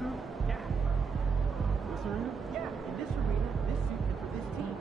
suit? Yeah. This arena? Yeah, in this arena, this suit is for this team.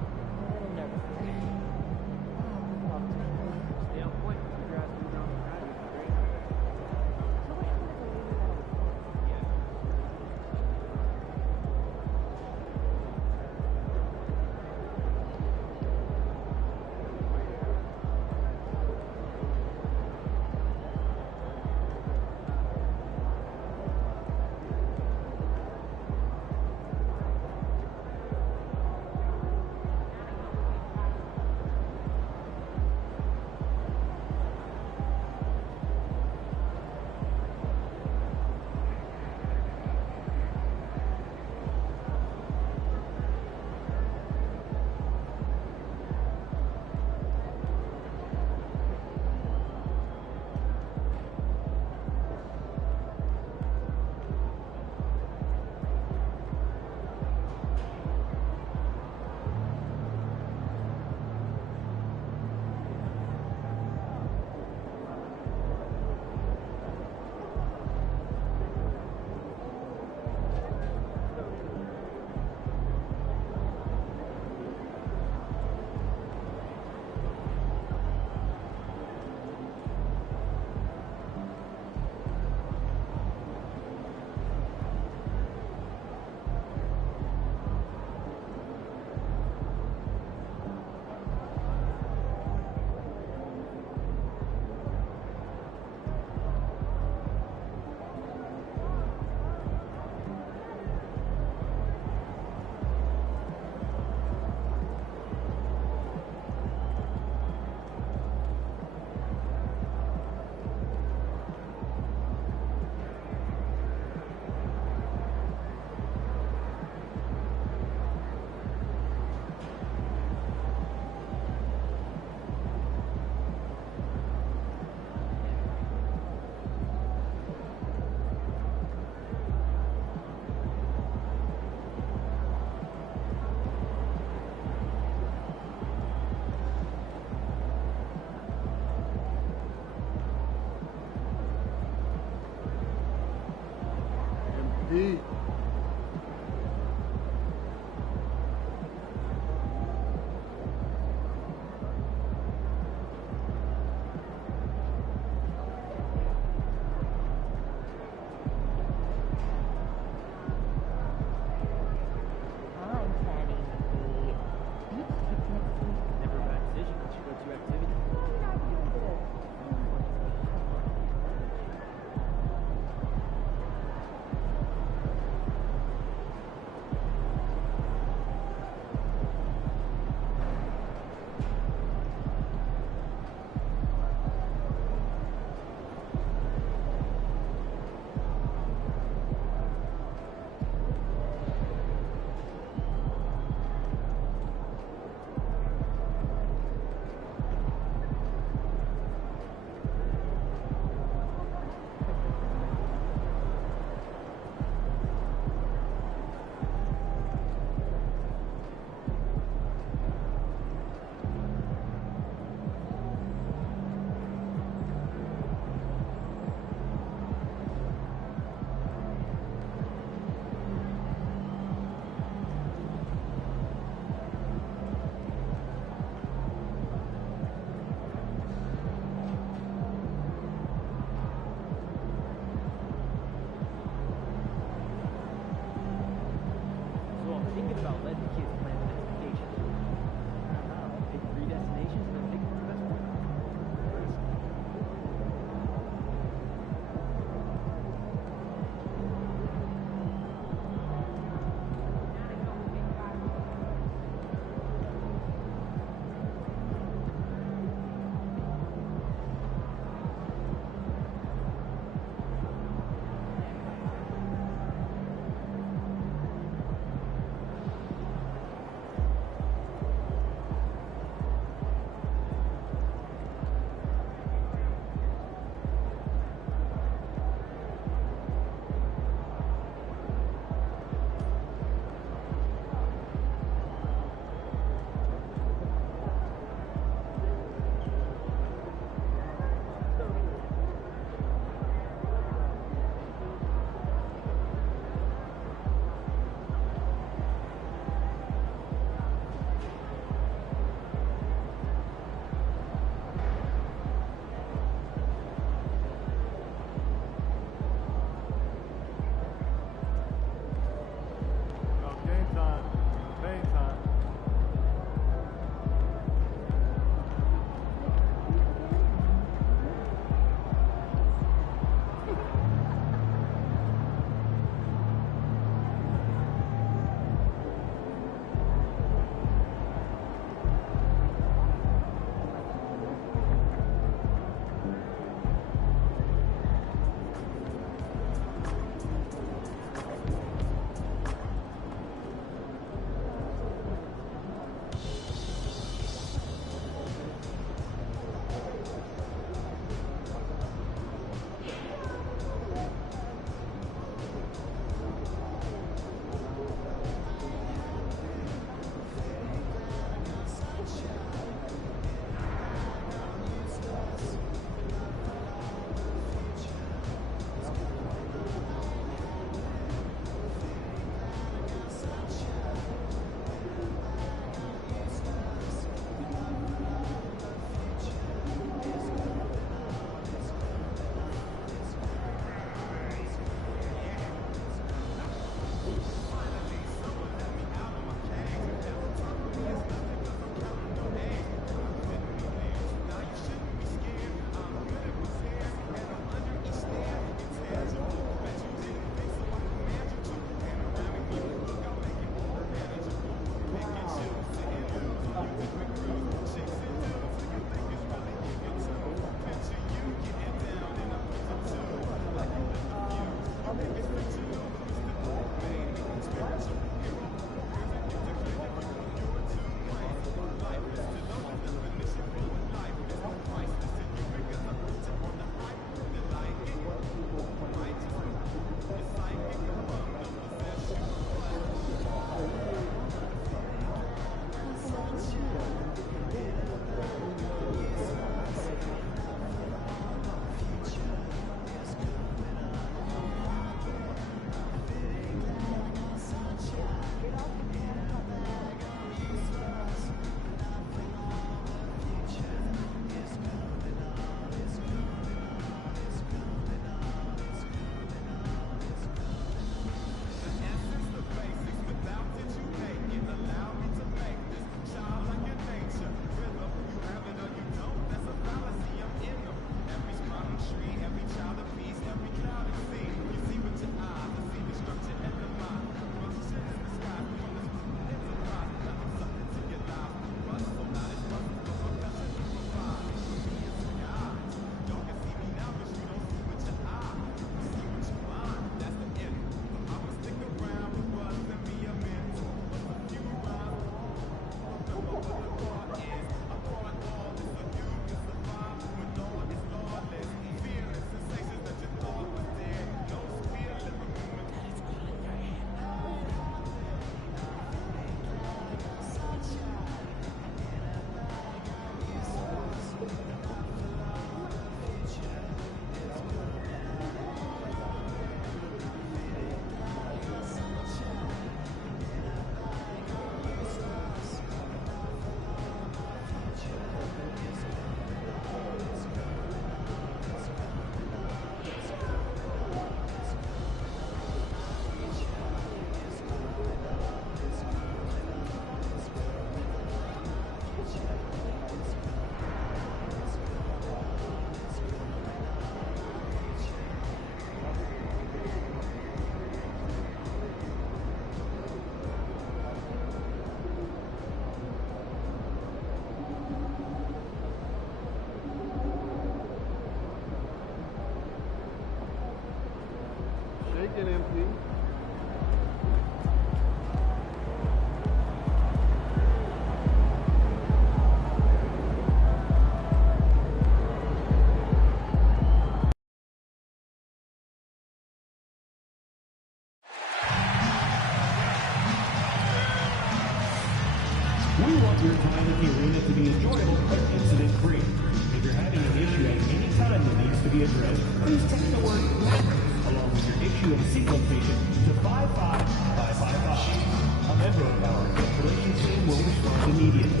receipt location to 55555. A member of our installation team will respond immediately.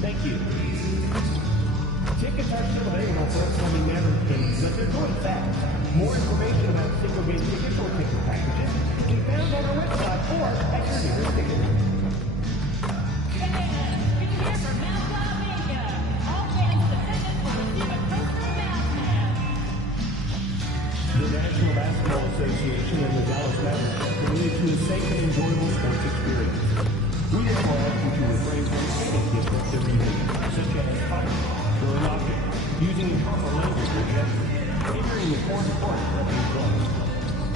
Thank you. Tickets are still available for upcoming Maverick games, but they're going fast. More information about single game tickets or ticket packages can be found on our website or at your nearest station. The National Basketball Association and the Dallas Mavericks are committed to a safe and enjoyable sports experience. We therefore ask you to refrain from any disruptive behavior, such as fighting, throwing objects, using improper language or gestures, hindering the core part of the club.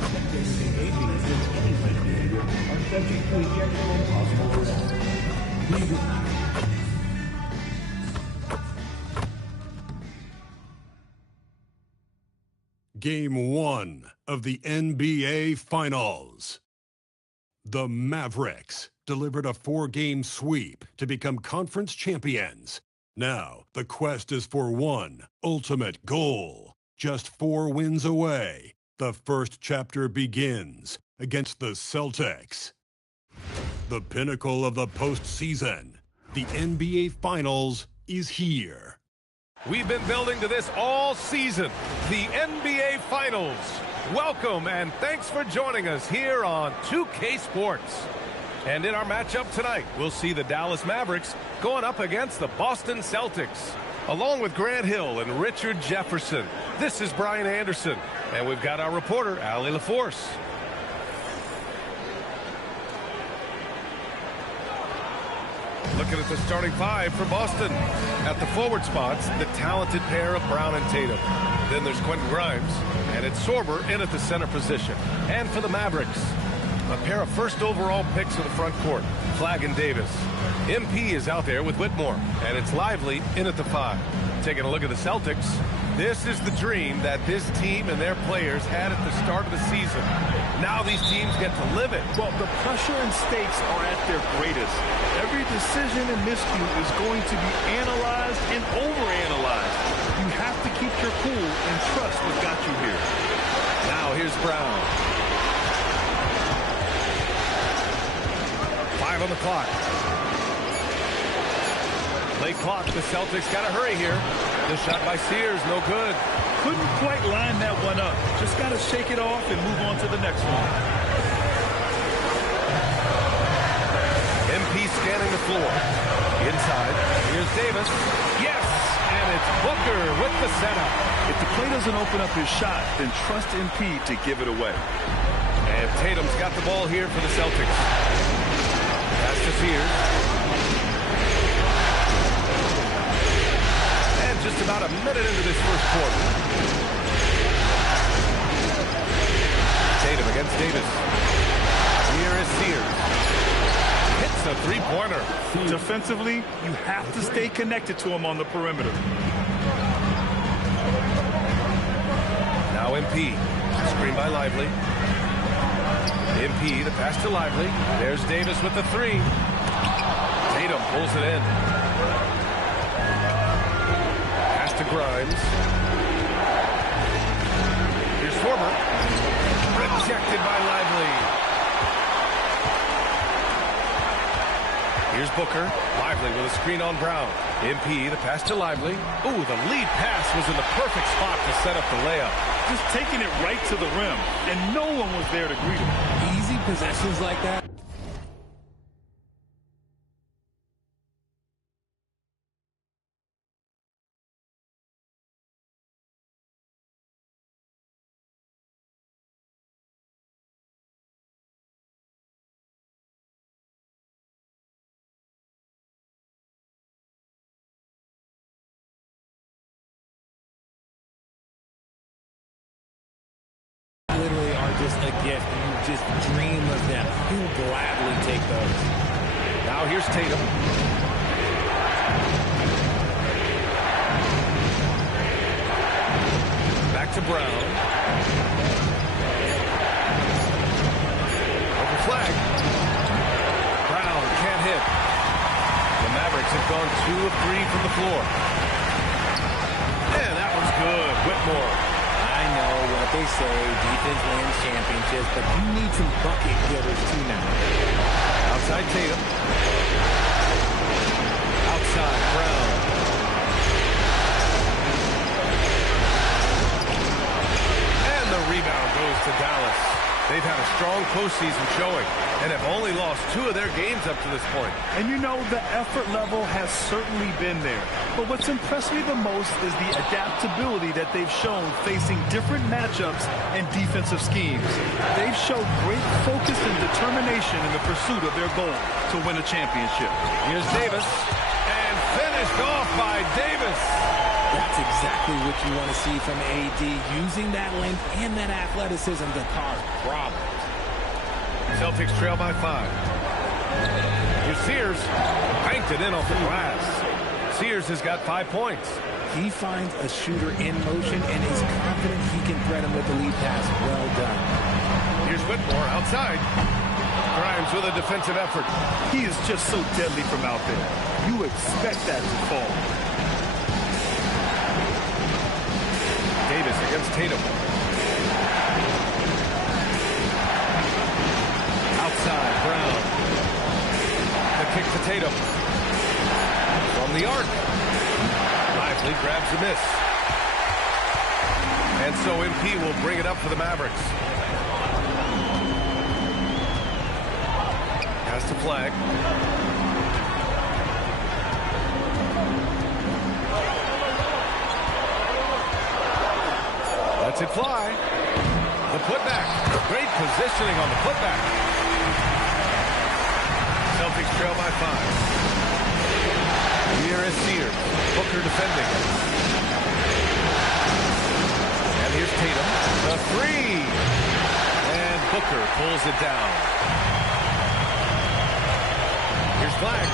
Spectators engaging in any such behavior are subject to ejection and possible arrest. Please. Game 1 of the NBA Finals. The Mavericks delivered a 4-game sweep to become conference champions. Now, the quest is for one ultimate goal. Just 4 wins away. The first chapter begins against the Celtics. The pinnacle of the postseason. The NBA Finals is here. We've been building to this all season, the NBA Finals. Welcome and thanks for joining us here on 2K Sports. And in our matchup tonight, we'll see the Dallas Mavericks going up against the Boston Celtics. Along with Grant Hill and Richard Jefferson, this is Brian Anderson. And we've got our reporter, Allie LaForce. Looking at the starting 5 for Boston. At the forward spots, the talented pair of Brown and Tatum. Then there's Quentin Grimes, and it's Sorber in at the center position. And for the Mavericks, a pair of first overall picks in the front court, Flagg and Davis. MP is out there with Whitmore, and it's Lively in at the 5. Taking a look at the Celtics, this is the dream that this team and their players had at the start of the season. Now these teams get to live it. Well, the pressure and stakes are at their greatest. Every decision and miscue is going to be analyzed and overanalyzed. You have to keep your cool and trust what got you here. Now here's Brown. 5 on the clock. Late clock, the Celtics got to hurry here. The shot by Sears, no good. Couldn't quite line that one up. Just got to shake it off and move on to the next one. MP scanning the floor. Inside, here's Davis. Yes, and it's Booker with the setup. If the play doesn't open up his shot, then trust MP to give it away. And Tatum's got the ball here for the Celtics. Pass to Sears. Just about a minute into this first quarter. Tatum against Davis. Here is Sears. Hits a three-pointer. Defensively, you have to stay connected to him on the perimeter. Now MP. Screen by Lively. MP, the pass to Lively. There's Davis with the 3. Tatum pulls it in. To Grimes. Here's Sorber. Rejected by Lively. Here's Booker. Lively with a screen on Brown. MP, the pass to Lively. Ooh, the lead pass was in the perfect spot to set up the layup. Just taking it right to the rim, and no one was there to greet him. Easy possessions like that. Literally are just a gift. You just dream of them. You will gladly take those. Now here's Tatum. Back to Brown. Over Flagg. Brown can't hit. The Mavericks have gone 2 of 3 from the floor. And that one's good. Whitmore. I know what what they say, defense wins championships, but you need some bucket getters too now. Outside Tatum. Outside Brown. And the rebound goes to Dallas. They've had a strong postseason showing and have only lost 2 of their games up to this point. And you know, the effort level has certainly been there. But what's impressed me the most is the adaptability that they've shown facing different matchups and defensive schemes. They've showed great focus and determination in the pursuit of their goal to win a championship. Here's Davis, and finished off by Davis. That's exactly what you want to see from AD, using that length and that athleticism to cause problems. Celtics trail by 5. Here's Sears, banked it in off the glass. Sears has got 5 points. He finds a shooter in motion and is confident he can thread him with the lead pass. Well done. Here's Whitmore outside. Grimes with a defensive effort. He is just so deadly from out there. You expect that to fall. Davis against Tatum. Outside, Brown. The kick to Tatum. From the arc. Lively grabs a miss. And so MP will bring it up for the Mavericks. Has to flag. Lets it fly. The putback. Great positioning on the putback. Celtics trail by 5. Here is Sears. Booker defending. And here's Tatum. The 3. And Booker pulls it down. Here's flag.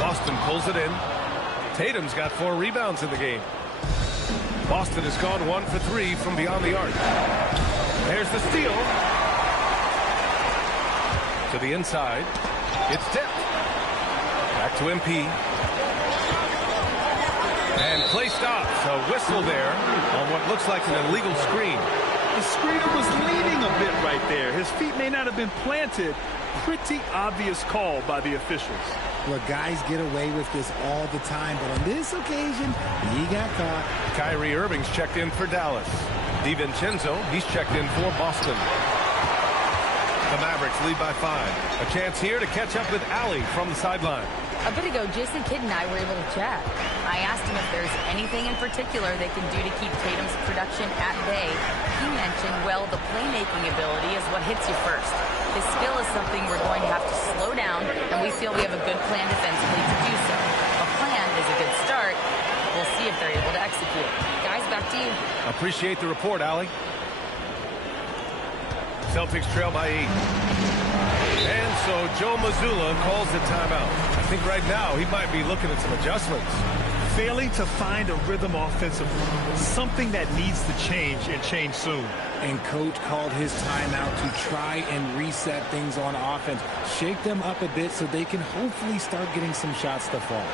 Boston pulls it in. Tatum's got 4 rebounds in the game. Boston has gone 1 for 3 from beyond the arc. There's the steal. To the inside. It's tipped. Back to MP. And play stops. A whistle there on what looks like an illegal screen. The screener was leaning a bit right there. His feet may not have been planted. Pretty obvious call by the officials. Look, guys get away with this all the time, but on this occasion, he got caught. Kyrie Irving's checked in for Dallas. DiVincenzo, he's checked in for Boston. The Mavericks lead by 5. A chance here to catch up with Allie from the sideline. A bit ago, Jason Kidd and I were able to chat. I asked him if there's anything in particular they can do to keep Tatum's production at bay. He mentioned, well, the playmaking ability is what hits you first. His skill is something we're going to have to slow down, and we feel we have a good plan defensively to do so. A plan is a good start. We'll see if they're able to execute it. Guys, back to you. Appreciate the report, Allie. Celtics trail by 8. And so Joe Mazzulla calls the timeout. I think right now he might be looking at some adjustments. Failing to find a rhythm offensively. Something that needs to change and change soon. And coach called his timeout to try and reset things on offense. Shake them up a bit so they can hopefully start getting some shots to fall.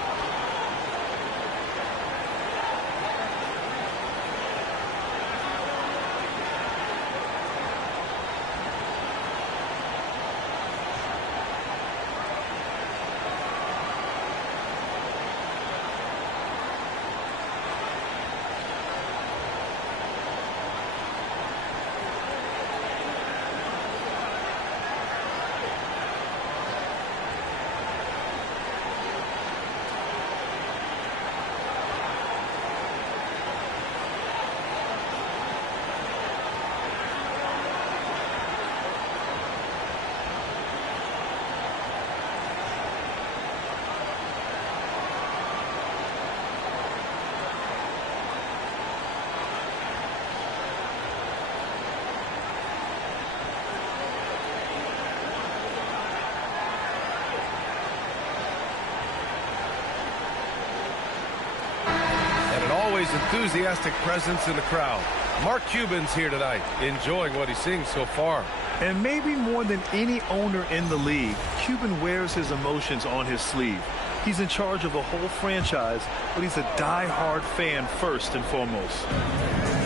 Enthusiastic presence in the crowd. Mark Cuban's here tonight, enjoying what he's seeing so far. And maybe more than any owner in the league, Cuban wears his emotions on his sleeve. He's in charge of the whole franchise, but he's a die-hard fan first and foremost.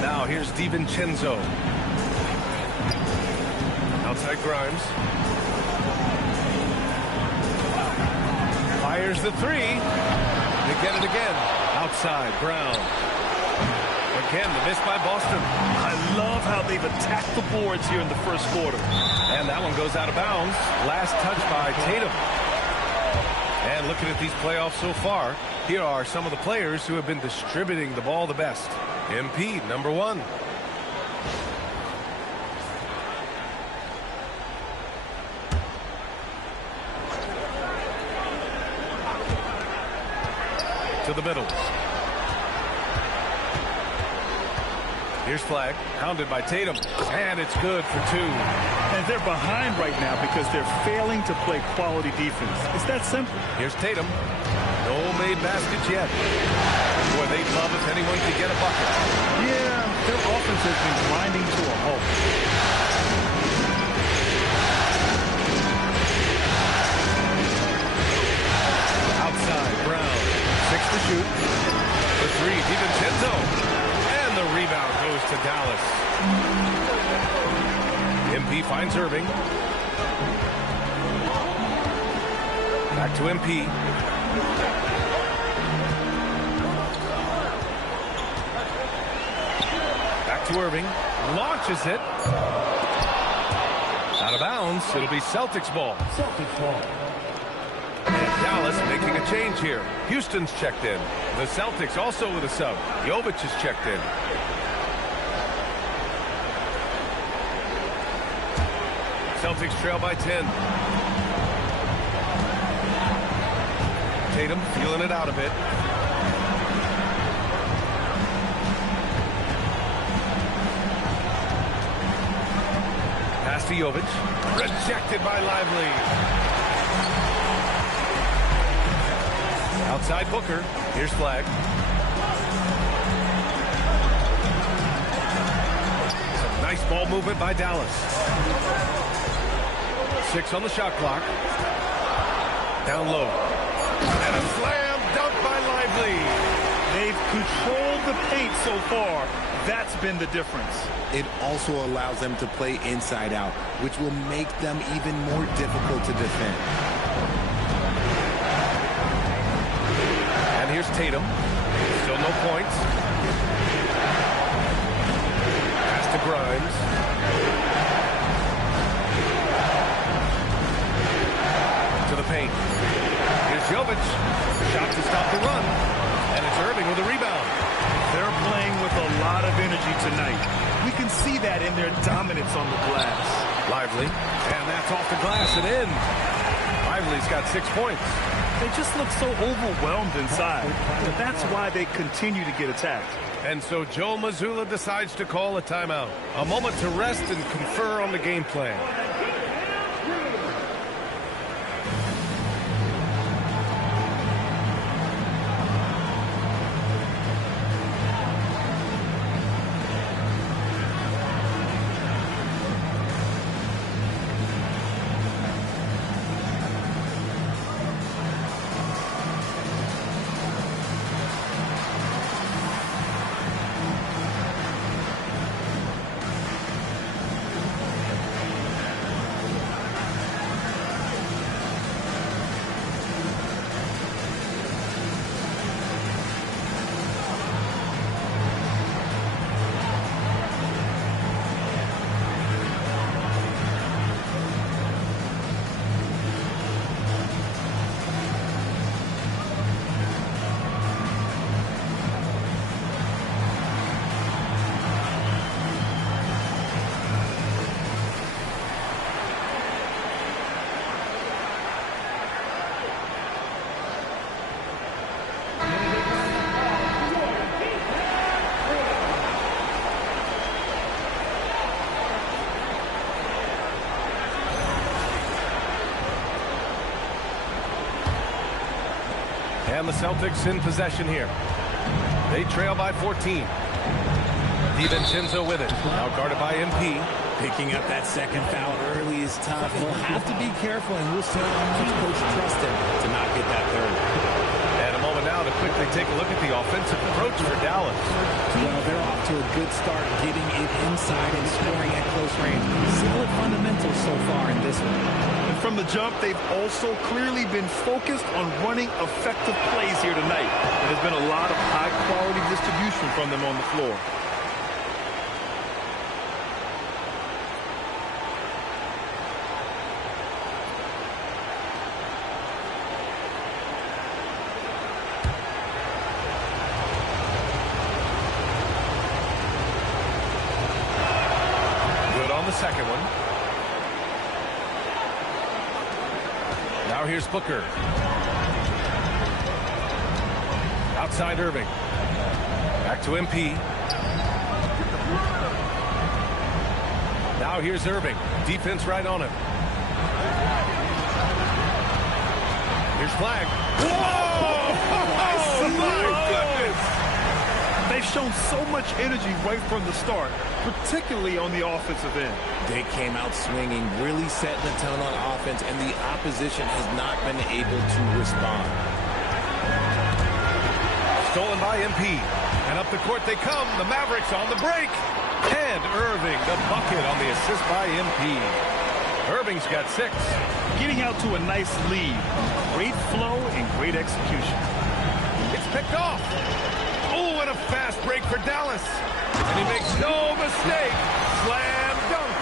Now here's DiVincenzo. Outside Grimes. Fires the three. They get it again. Outside Brown. Again, the miss by Boston. I love how they've attacked the boards here in the first quarter. And that one goes out of bounds. Last touch by Tatum. And looking at these playoffs so far, here are some of the players who have been distributing the ball the best. MP, number 1. To the middle. Here's Flag, hounded by Tatum, and it's good for 2. And they're behind right now because they're failing to play quality defense. It's that simple. Here's Tatum. No made baskets yet. Boy, they'd love if anyone could get a bucket. Yeah, their offense has been grinding to a halt. Outside, Brown. 6 to shoot. For 3, DiVincenzo. And the rebound goes to Dallas. MP finds Irving. Back to MP. Back to Irving. Launches it. Out of bounds. It'll be Celtics ball. Celtics ball. And Dallas making a change here. Houston's checked in. The Celtics also with a sub. Jovic is checked in. Celtics trail by 10. Tatum feeling it out a bit. Pass to Jovic. Rejected by Lively. Outside Booker. Here's Flag. Some nice ball movement by Dallas. 6 on the shot clock. Down low. And a slam dunk by Lively. They've controlled the paint so far. That's been the difference. It also allows them to play inside out, which will make them even more difficult to defend. And here's Tatum. Still no points. Pass to Grimes. To the paint. Here's Jovic. Shot to stop the run. And it's Irving with a rebound. They're playing with a lot of energy tonight. We can see that in their dominance on the glass. Lively. And that's off the glass and in. Lively's got 6 points. They just look so overwhelmed inside. That's why they continue to get attacked. And so Joe Mazzulla decides to call a timeout. A moment to rest and confer on the game plan. And the Celtics in possession here. They trail by 14. DiVincenzo with it. Now guarded by MP. Picking up that second foul early is tough. He'll have to be careful, and we'll see how much coach trusts him to not get that third. And a moment now to quick they take a look at the offensive approach for Dallas. Well, they're off to a good start getting it inside and scoring at close range. Solid fundamentals so far in this one. And from the jump, they've also clearly been focused on running effective plays here tonight. There's been a lot of high-quality distribution from them on the floor. Second one. Now here's Booker. Outside Irving. Back to MP. Now here's Irving. Defense right on him. Here's Flag. Whoa! Oh, my goodness! They've shown so much energy right from the start, particularly on the offensive end. They came out swinging, really setting the tone on offense, and the opposition has not been able to respond. Stolen by MP. And up the court they come. The Mavericks on the break. And Irving, the bucket on the assist by MP. Irving's got 6. Getting out to a nice lead. Great flow and great execution. It's picked off. Oh, and a fast break for Dallas. And he makes no mistake. Slam dunk.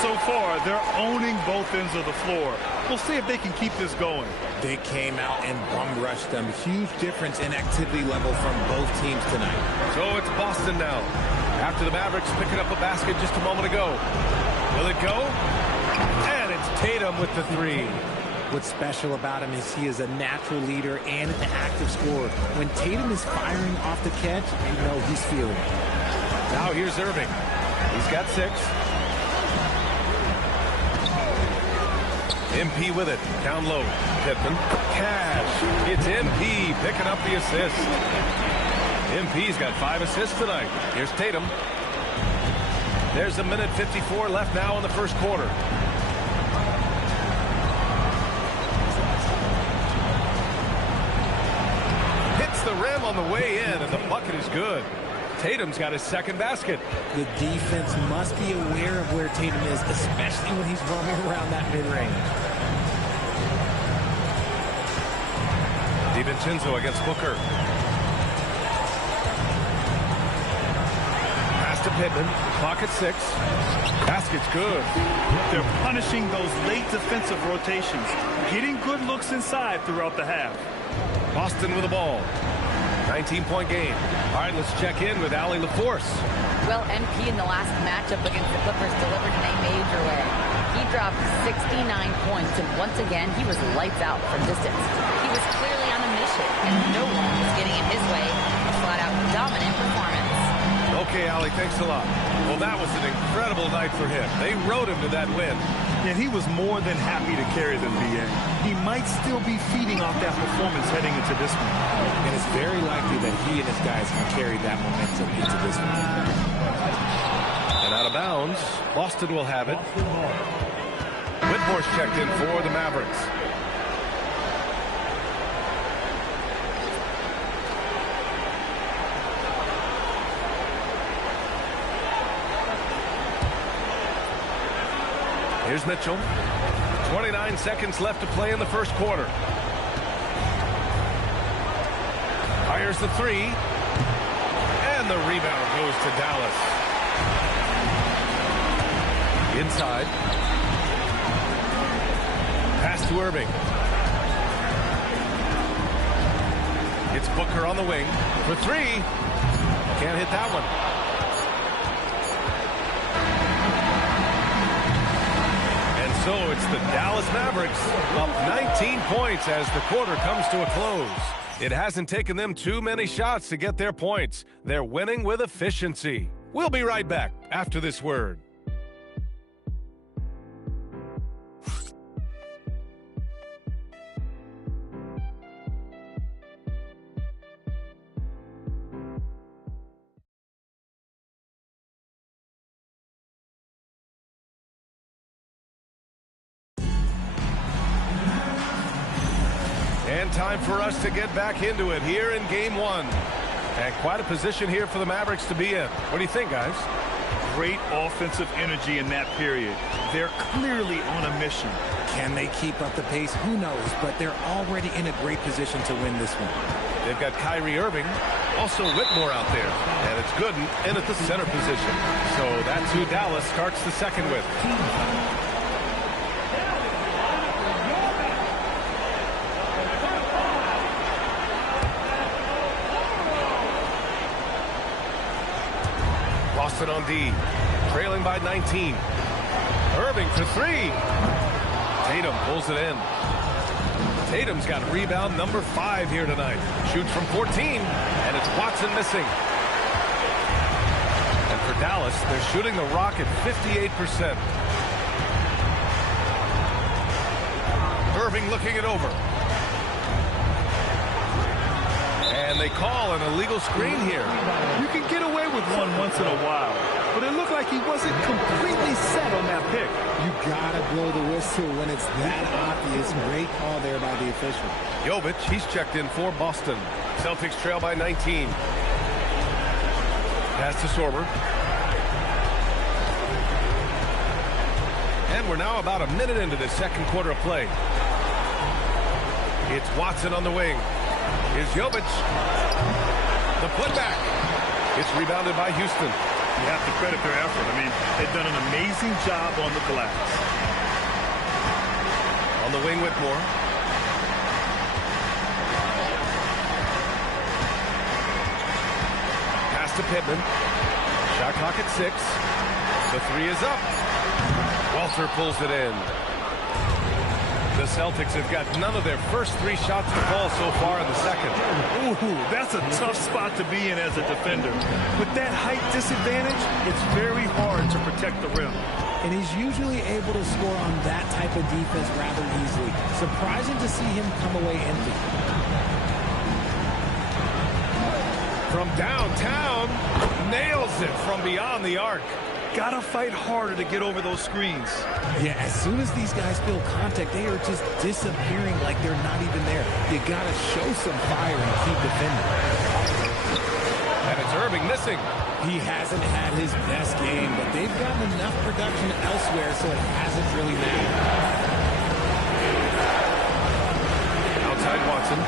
So far, they're owning both ends of the floor. We'll see if they can keep this going. They came out and bum rushed them. Huge difference in activity level from both teams tonight. So it's Boston now. After the Mavericks picking up a basket just a moment ago. Will it go? And it's Tatum with the 3. What's special about him is he is a natural leader and an active scorer. When Tatum is firing off the catch, you know he's feeling it. Now here's Irving. He's got 6. MP with it. Down low. Pittman. Cash. It's MP picking up the assist. MP's got 5 assists tonight. Here's Tatum. There's a minute 54 left now in the first quarter. The rim on the way in, and the bucket is good. Tatum's got his second basket. The defense must be aware of where Tatum is, especially when he's roaming around that mid-range. DiVincenzo against Booker. Pass to Pittman. Clock at 6. Basket's good. They're punishing those late defensive rotations, getting good looks inside throughout the half. Boston with the ball. 19-point game. All right, let's check in with Allie LaForce. Well, MP in the last matchup against the Clippers delivered in a major way. He dropped 69 points, and once again, he was lights out from distance. He was clearly on a mission, and no one was getting in his way. A flat-out dominant performance. Okay, Allie, thanks a lot. Well, that was an incredible night for him. They rode him to that win. And he was more than happy to carry them, B.A. He might still be feeding off that performance heading into this one. And it's very likely that he and his guys can carry that momentum into this one. And out of bounds, Boston will have it. Whitmore's checked in for the Mavericks. Here's Mitchell. 29 seconds left to play in the first quarter. Fires the 3. And the rebound goes to Dallas. Inside. Pass to Irving. It's Booker on the wing for 3. Can't hit that one. So it's the Dallas Mavericks up 19 points as the quarter comes to a close. It hasn't taken them too many shots to get their points. They're winning with efficiency. We'll be right back after this word. And time for us to get back into it here in game one. And quite a position here for the Mavericks to be in. What do you think, guys? Great offensive energy in that period. They're clearly on a mission. Can they keep up the pace? Who knows? But they're already in a great position to win this one. They've got Kyrie Irving, also Whitmore out there. And it's Gooden in at the center position. So that's who Dallas starts the second with. Boston on D, trailing by 19. Irving for three. Tatum pulls it in. Tatum's got rebound number 5 here tonight. Shoots from 14, and it's Watson missing. And for Dallas, they're shooting the rock at 58%. Irving looking it over. And they call an illegal screen here. You can get away with one once in a while, but it looked like he wasn't completely set on that pick. You gotta blow the whistle when it's that obvious. Great call there by the official. Jovic, he's checked in for Boston. Celtics trail by 19. Pass to Sorber. And we're now about a minute into the second quarter of play. It's Watson on the wing. Here's Jovic. The putback. It's rebounded by Houston. You have to credit their effort. I mean, they've done an amazing job on the glass. On the wing, Whitmore. Pass to Pittman. Shot clock at 6. The 3 is up. Walter pulls it in. The Celtics have got none of their first 3 shots to fall so far in the second. Ooh, that's a tough spot to be in as a defender. With that height disadvantage, it's very hard to protect the rim. And he's usually able to score on that type of defense rather easily. Surprising to see him come away empty. From downtown, nails it from beyond the arc. Gotta fight harder to get over those screens. Yeah, as soon as these guys feel contact, they are just disappearing like they're not even there. You gotta show some fire and keep defending. And it's Irving missing. He hasn't had his best game, but they've gotten enough production elsewhere, so it hasn't really mattered. Outside Watson.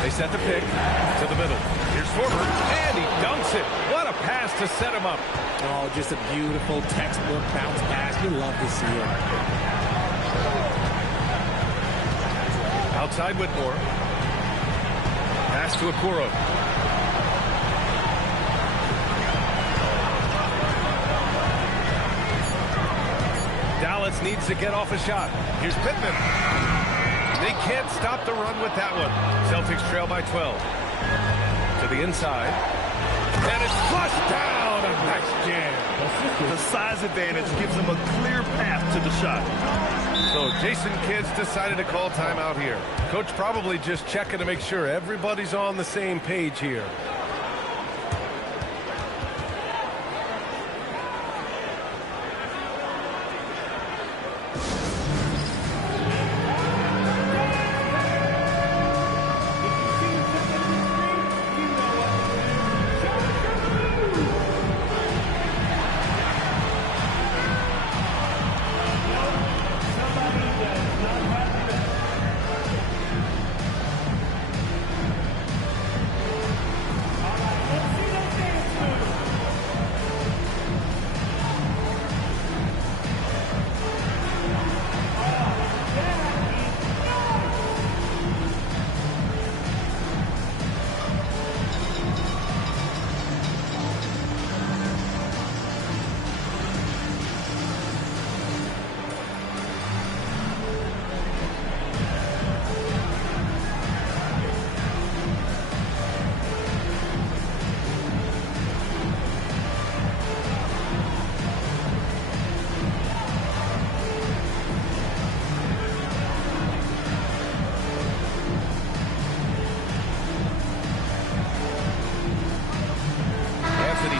They set the pick to the middle. Here's Sorber, and he dunks it. What a pass to set him up. Oh, just a beautiful textbook bounce pass. You love to see it. Outside Whitmore. Pass to Okoro. Dallas needs to get off a shot. Here's Pittman. They can't stop the run with that one. Celtics trail by 12. To the inside. And it's flushed down. A nice jam. The size advantage gives them a clear path to the shot. So Jason Kidd's decided to call timeout here. Coach probably just checking to make sure everybody's on the same page here.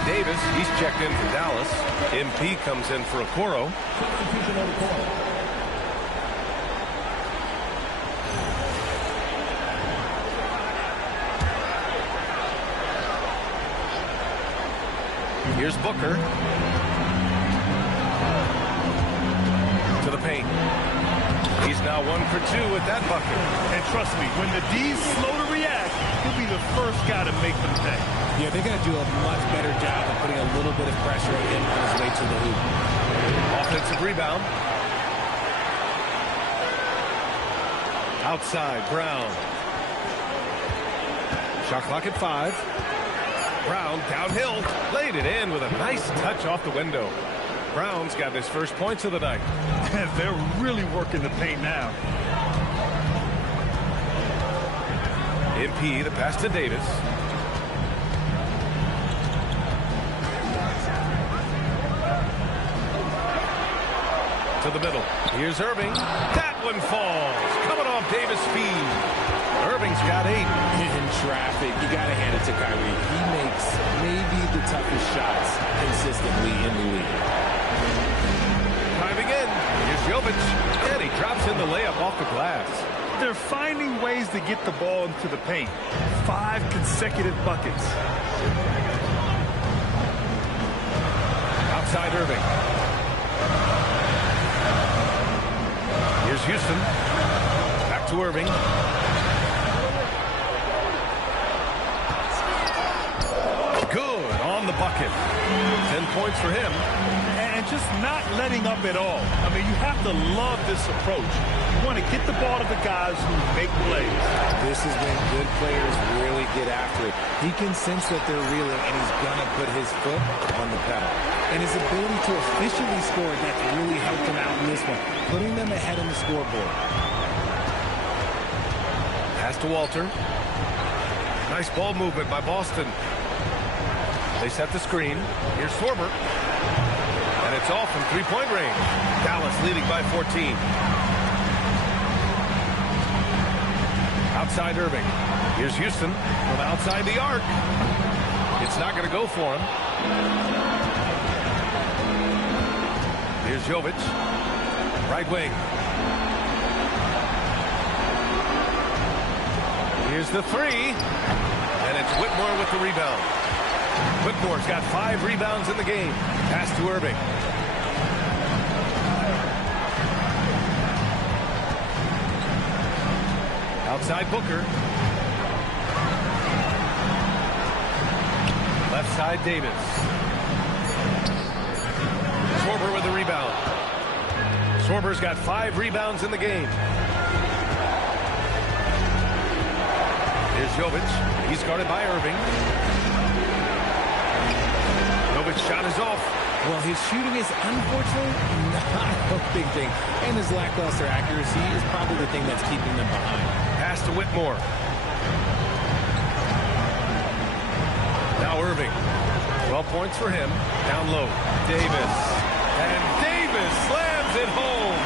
Davis, he's checked in for Dallas. MP comes in for Okoro. Here's Booker. To the paint. He's now 1 for 2 with that bucket. And trust me, when the D's slow to react, he'll be the first guy to make them pay. Yeah, they got to do a much better job of putting a little bit of pressure on him on his way to the hoop. Offensive rebound. Outside, Brown. Shot clock at 5. Brown downhill, laid it in with a nice touch off the window. Brown's got his first points of the night. They're really working the paint now. MP, the pass to Davis. To the middle. Here's Irving. That one falls. Coming off Davis' feed. Irving's got 8. In traffic, you got to hand it to Kyrie. He makes maybe the toughest shots consistently in the league. Driving in. Here's Jovic. And he drops in the layup off the glass. They're finding ways to get the ball into the paint. 5 consecutive buckets. Outside Irving. Here's Houston. Back to Irving. Good on the bucket. 10 points for him. And just not letting up at all. I mean, you have to love this approach. You want to get the ball to the guys who make plays. This is when good players really get after it. He can sense that they're reeling, and he's going to put his foot on the pedal. And his ability to efficiently score, that's really helped him out in this one, putting them ahead on the scoreboard. Pass to Walter. Nice ball movement by Boston. They set the screen. Here's Sorber. And it's off from three-point range. Dallas leading by 14. Outside Irving. Here's Houston from outside the arc. It's not going to go for him. Here's Jovic. Right wing. Here's the 3. And it's Whitmore with the rebound. Whitmore's got 5 rebounds in the game. Pass to Irving. Outside Booker. Left side Davis. Sorber with the rebound. Sorber's got 5 rebounds in the game. Here's Jovic. He's guarded by Irving. Jovic's shot is off. Well, his shooting is unfortunately not a big thing. And his lackluster accuracy is probably the thing that's keeping them behind. Pass to Whitmore. Now Irving. 12 points for him. Down low. Davis. And Davis slams it home.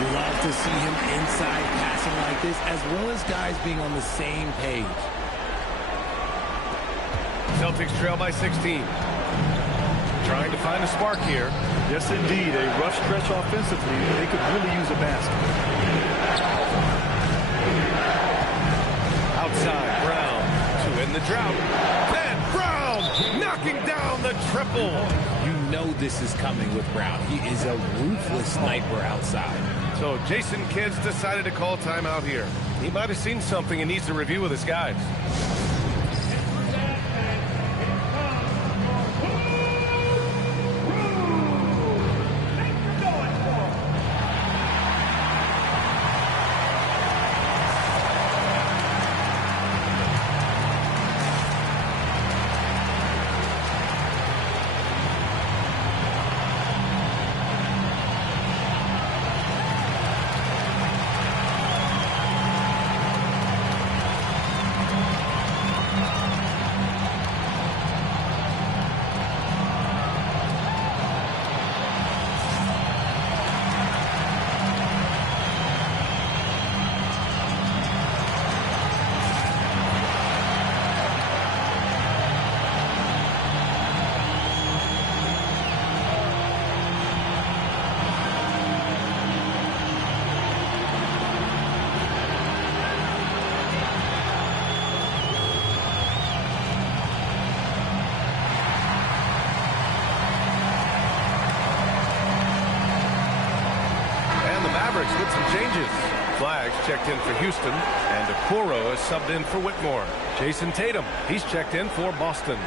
You love to see him inside passing like this, as well as guys being on the same page. Celtics trail by 16. Trying to find a spark here. Yes, indeed. A rough stretch offensively. They could really use a basket. Outside, Brown to end the drought. And Brown knocking down the triple. You know this is coming with Brown. He is a ruthless sniper outside. So Jason Kidd's decided to call timeout here. He might have seen something and needs to review with his guys. Mavericks with some changes. Flags checked in for Houston, and Okoro is subbed in for Whitmore. Jason Tatum, he's checked in for Boston.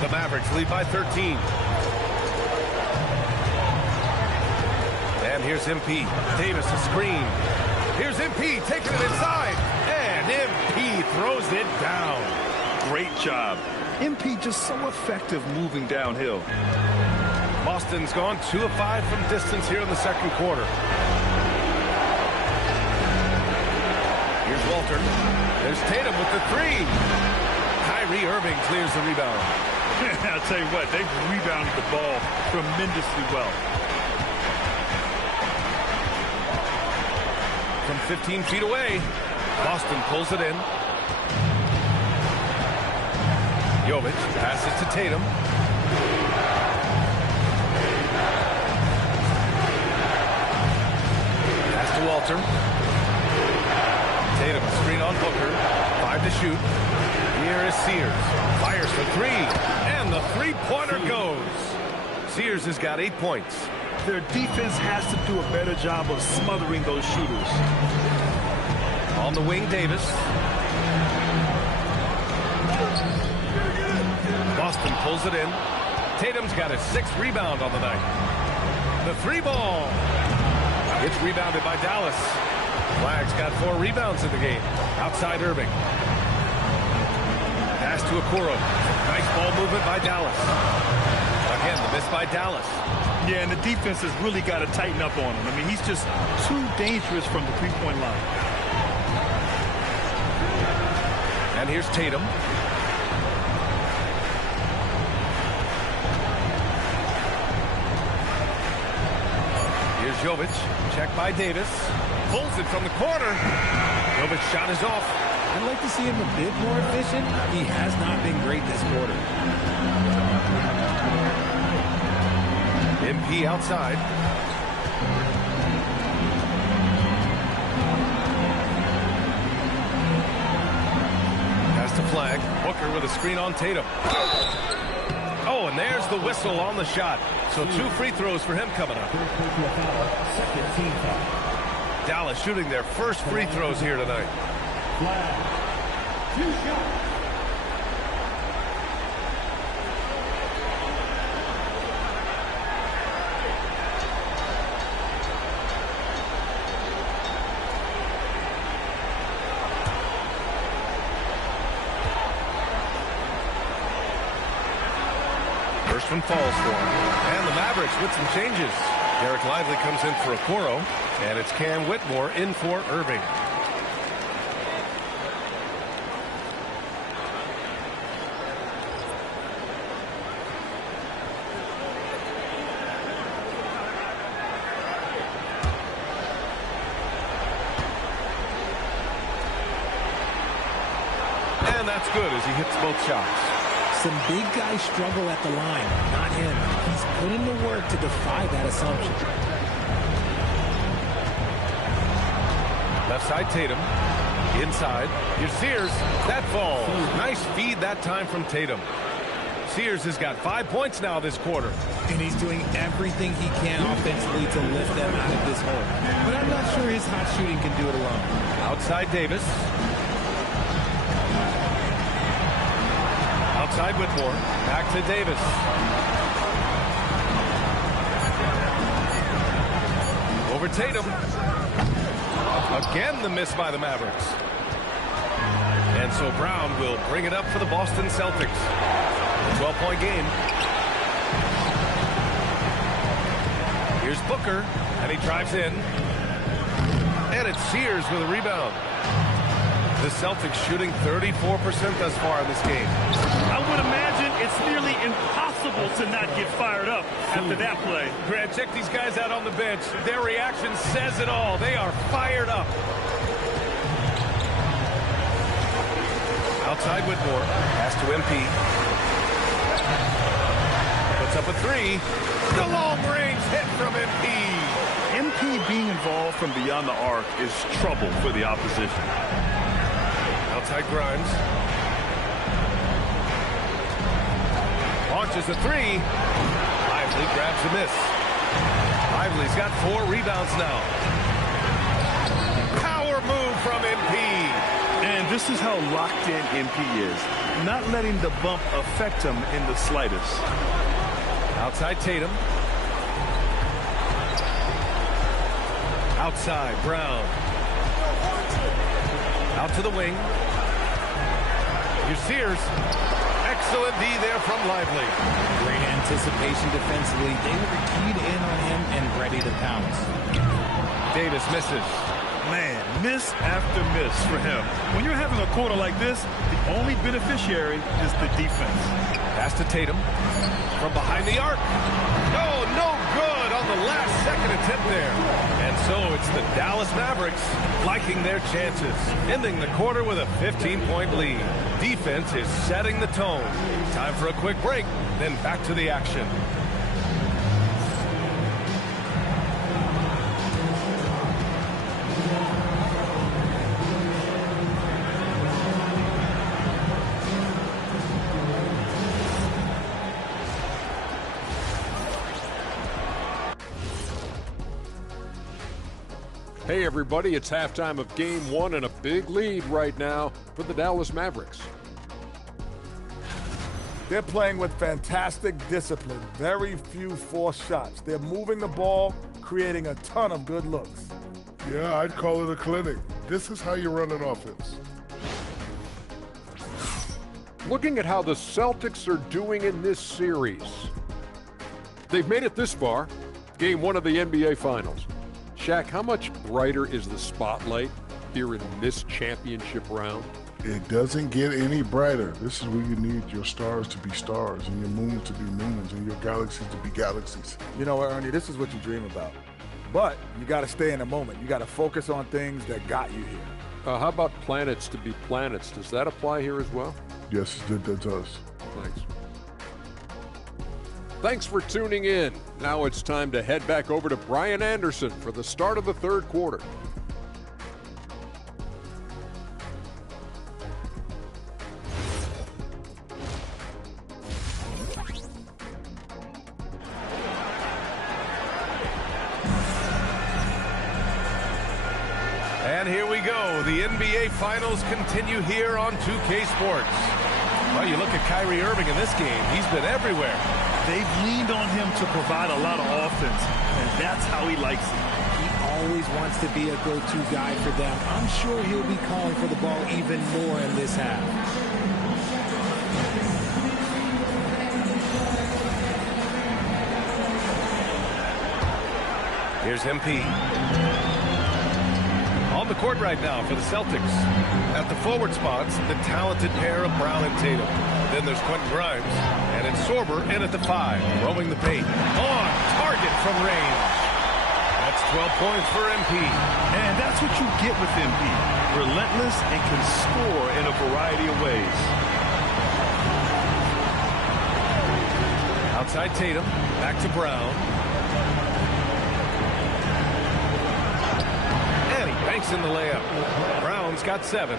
The Mavericks lead by 13. And here's MP. Davis a screen. Here's MP taking it inside. And MP throws it down. Great job. MP just so effective moving downhill. Boston's gone 2 of 5 from distance here in the second quarter. Here's Walter. There's Tatum with the 3. Kyrie Irving clears the rebound. I'll tell you what, they've rebounded the ball tremendously well. From 15 feet away, Boston pulls it in. Jovic passes to Tatum. Pass to Walter. Tatum, a screen on Booker. 5 to shoot. Here is Sears. Fires for 3. And the three-pointer goes. Sears has got 8 points. Their defense has to do a better job of smothering those shooters. On the wing, Davis. Boston pulls it in. Tatum's got his 6th rebound on the night. The 3-ball. It's rebounded by Dallas. Flag's got 4 rebounds in the game. Outside Irving. Pass to Okoro. Nice ball movement by Dallas. Again, the miss by Dallas. Yeah, and the defense has really got to tighten up on him. I mean, he's just too dangerous from the three-point line. And here's Tatum. Here's Jovic. Checked by Davis. Pulls it from the corner. Jovic's shot is off. I'd like to see him a bit more efficient. He has not been great this quarter. MP outside. Pass to Flag. Booker with a screen on Tatum. Oh, and there's the whistle on the shot. So 2 free throws for him coming up. Dallas shooting their first free throws here tonight. Flag. 2 shots. First one falls for him. And the Mavericks with some changes. Derek Lively comes in for Okoro. And it's Cam Whitmore in for Irving. And that's good as he hits both shots. Some big guys struggle at the line, not him. He's put in the work to defy that assumption. Left side Tatum. Inside. Here's Sears. That falls. Nice feed that time from Tatum. Sears has got 5 points now this quarter. And he's doing everything he can offensively to lift them out of this hole. But I'm not sure his hot shooting can do it alone. Outside Davis. Outside Whitmore. Back to Davis. Over Tatum. Again, the miss by the Mavericks. And so Brown will bring it up for the Boston Celtics. 12-point game. Here's Booker, and he drives in. And it's Sears with a rebound. The Celtics shooting 34% thus far in this game. I would imagine it's nearly impossible to not get fired up after that play. Grant, check these guys out on the bench. Their reaction says it all. They are fired up. Outside Whitmore. Pass to MP. Puts up a 3. The long-range hit from MP. MP being involved from beyond the arc is trouble for the opposition. Outside Grimes. Launches a three. Lively grabs a miss. Lively's got 4 rebounds now. Power move from MP. And this is how locked in MP is. Not letting the bump affect him in the slightest. Outside Tatum. Outside Brown. Out to the wing. Here's Sears. Excellent D there from Lively. Great anticipation defensively. They were keyed in on him and ready to pounce. Davis misses. Man, miss after miss for him. When you're having a quarter like this, the only beneficiary is the defense. Pass to Tatum. From behind the arc. Oh, no good on the last second attempt there. And so it's the Dallas Mavericks liking their chances, ending the quarter with a 15-point lead. Defense is setting the tone. Time for a quick break, then back to the action. Hey everybody, it's halftime of game 1 and a big lead right now for the Dallas Mavericks. They're playing with fantastic discipline. Very few forced shots. They're moving the ball, creating a ton of good looks. Yeah, I'd call it a clinic. This is how you run an offense. Looking at how the Celtics are doing in this series. They've made it this far, game 1 of the NBA Finals. Shaq, how much brighter is the spotlight here in this championship round? It doesn't get any brighter. This is where you need your stars to be stars and your moons to be moons and your galaxies to be galaxies. You know what, Ernie, this is what you dream about. But you got to stay in the moment. You got to focus on things that got you here. How about planets to be planets? Does that apply here as well? Yes, that does. Thanks. Thanks for tuning in. Now it's time to head back over to Brian Anderson for the start of the third quarter. And here we go. The NBA Finals continue here on 2K Sports. Well, you look at Kyrie Irving in this game. He's been everywhere. They've leaned on him to provide a lot of offense, and that's how he likes it. He always wants to be a go-to guy for them. I'm sure he'll be calling for the ball even more in this half. Here's MP. On the court right now for the Celtics. At the forward spots, the talented pair of Brown and Tatum. Then there's Quentin Grimes. And it's Sorber in at the 5, roaming the paint. On target from range. That's 12 points for MP. And that's what you get with MP. Relentless and can score in a variety of ways. Outside Tatum. Back to Brown. Banks in the layup. Brown's got 7.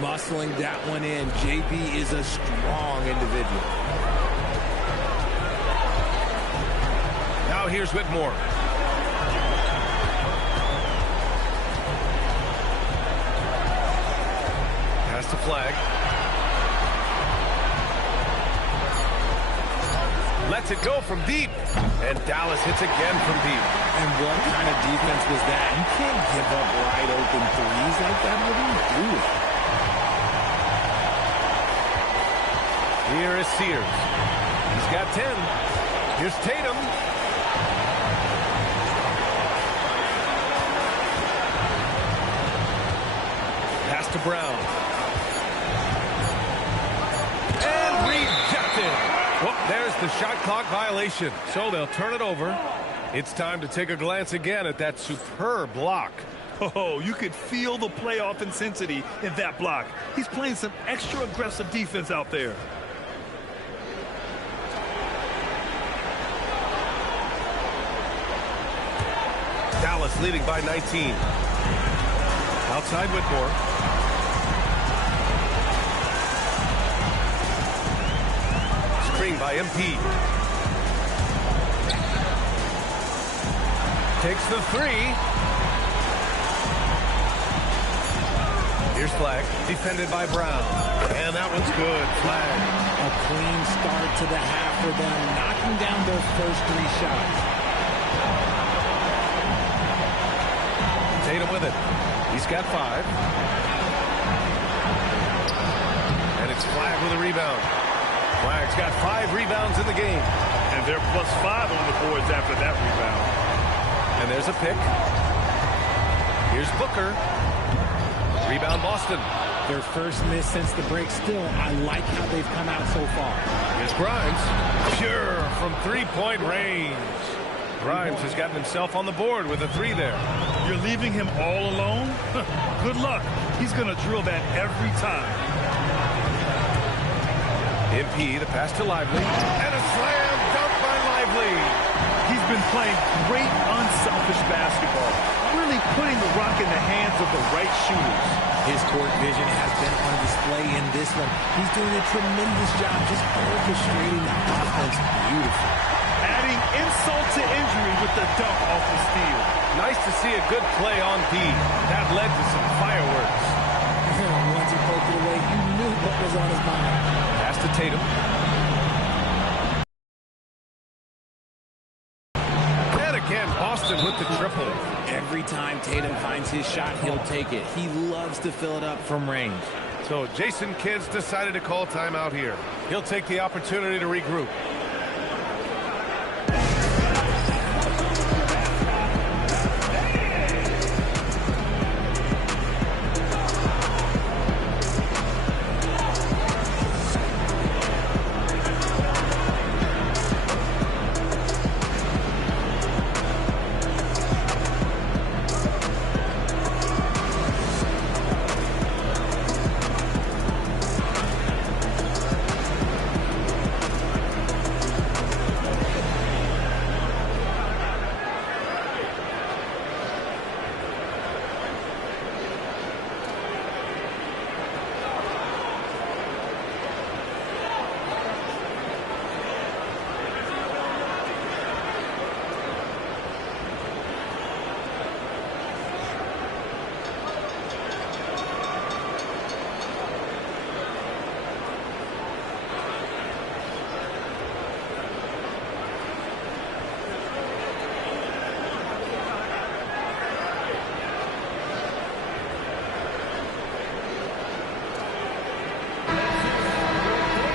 Muscling that one in. JB is a strong individual. Now here's Whitmore. Pass to Flag. Lets it go from deep. And Dallas hits again from deep. And what kind of defense was that? You can't give up wide open threes like that. What do you do? Here is Sears. He's got 10. Here's Tatum. Pass to Brown. And rejected. Well, there's the shot clock violation. So they'll turn it over. It's time to take a glance again at that superb block. Oh, you could feel the playoff intensity in that block. He's playing some extra aggressive defense out there. Dallas leading by 19. Outside Whitmore. screen by MP. Takes the three. Here's Flag, defended by Brown. And that one's good. Flag. A clean start to the half for them, knocking down their first 3 shots. Tatum with it. He's got 5. And it's Flag with a rebound. Flag's got 5 rebounds in the game. And they're +5 on the boards after that rebound. And there's a pick. Here's Booker. Rebound Boston. Their first miss since the break. Still, I like how they've come out so far. Here's Grimes. Pure from 3-point range. Grimes has gotten himself on the board with a 3 there. You're leaving him all alone? Good luck. He's going to drill that every time. MP, the pass to Lively. And a slam dunk by Lively. He's been playing great, unselfish basketball. Really putting the rock in the hands of the right shooters. His court vision has been on display in this one. He's doing a tremendous job just orchestrating the offense beautifully. Adding insult to injury with the dunk off the steal. Nice to see a good play on D. That led to some fireworks. Once he poked it away, you knew what was on his mind. Pass to Tatum. And again, Boston with the triple. Every time Tatum finds his shot, he'll take it. He loves to fill it up from range. So Jason Kidd's decided to call timeout here. He'll take the opportunity to regroup.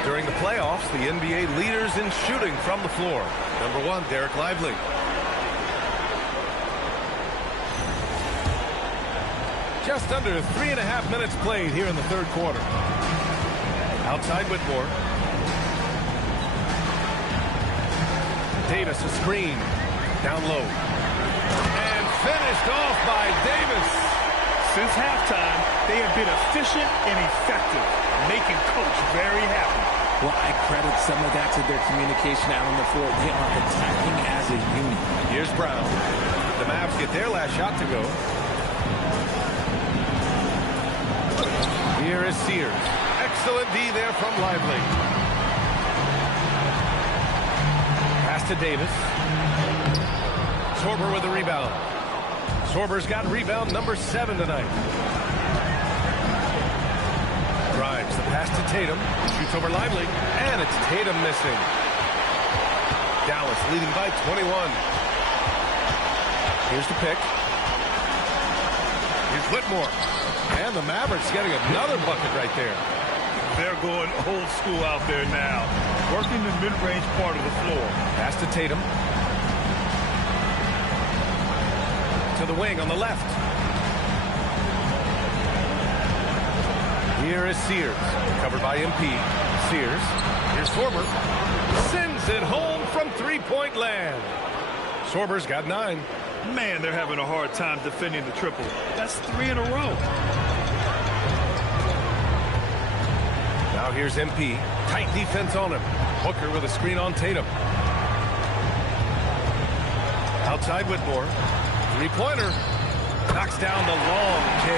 During the playoffs, the NBA leaders in shooting from the floor. Number 1, Derek Lively. Just under 3.5 minutes played here in the third quarter. Outside Whitmore. Davis a screen. Down low. And finished off by Davis. Since halftime, they have been efficient and effective, making Coach very happy. Well, I credit some of that to their communication out on the floor. They are attacking as a unit. Here's Brown. The Mavs get their last shot to go. Here is Sears. Excellent D there from Lively. Pass to Davis. Sorber with the rebound. Sorber's got rebound number 7 tonight. Grimes, the pass to Tatum. Shoots over Lively. And it's Tatum missing. Dallas leading by 21. Here's the pick. Here's Whitmore. And the Mavericks getting another bucket right there. They're going old school out there now. Working the mid-range part of the floor. Pass to Tatum. To the wing on the left. Here is Sears. Covered by MP. Sears. Here's Sorber. Sends it home from three-point land. Sorber's got 9. Man, they're having a hard time defending the triple. That's 3 in a row. Now here's MP. Tight defense on him. Booker with a screen on Tatum. Outside Whitmore. Three-pointer. Knocks down the long K.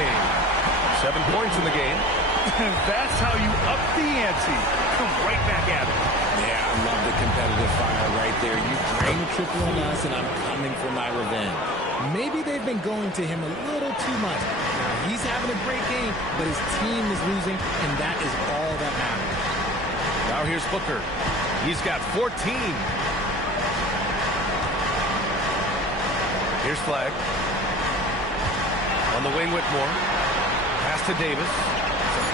7 points in the game. That's how you up the ante. Come right back at it. Yeah, I love the competitive fire right there. You drain a triple on us, and I'm coming for my revenge. Maybe they've been going to him a little too much. Now, he's having a great game, but his team is losing, and that is all that matters. Now here's Booker. He's got 14. Here's Flag. On the wing, Whitmore. Pass to Davis.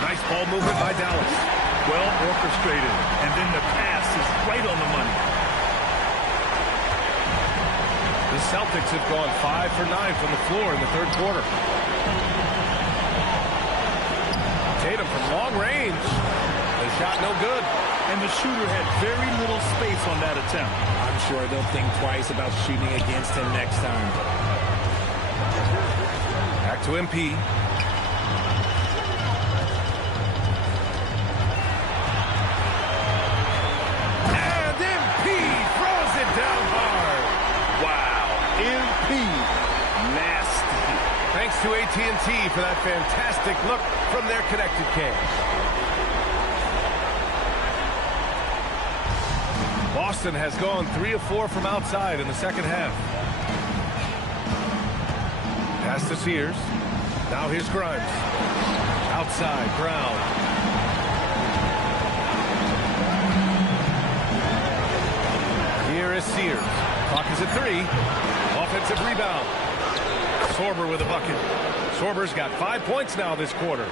Nice ball movement by Dallas. Well orchestrated, and then the pass is right on the money. The Celtics have gone 5 for 9 from the floor in the third quarter. Tatum from long range. The shot no good. And the shooter had very little space on that attempt. I'm sure they'll think twice about shooting against him next time. Back to MP. And MP throws it down hard. Wow, MP, nasty. Thanks to AT&T for that fantastic look from their connected cam. Boston has gone 3 of 4 from outside in the second half. Pass to Sears. Now here's Grimes. Outside, Brown. Here is Sears. Clock is at 3. Offensive rebound. Sorber with a bucket. Sorber's got 5 points now this quarter.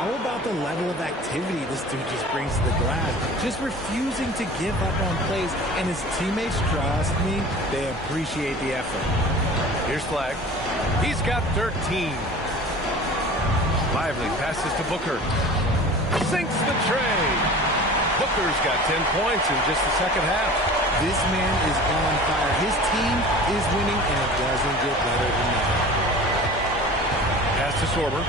How about the level of activity this dude just brings to the glass? Just refusing to give up on plays, and his teammates, trust me, they appreciate the effort. Here's Flag. He's got 13. Lively passes to Booker. Sinks the tray. Booker's got 10 points in just the second half. This man is on fire. His team is winning, and it doesn't get better than that. Pass to Sorber.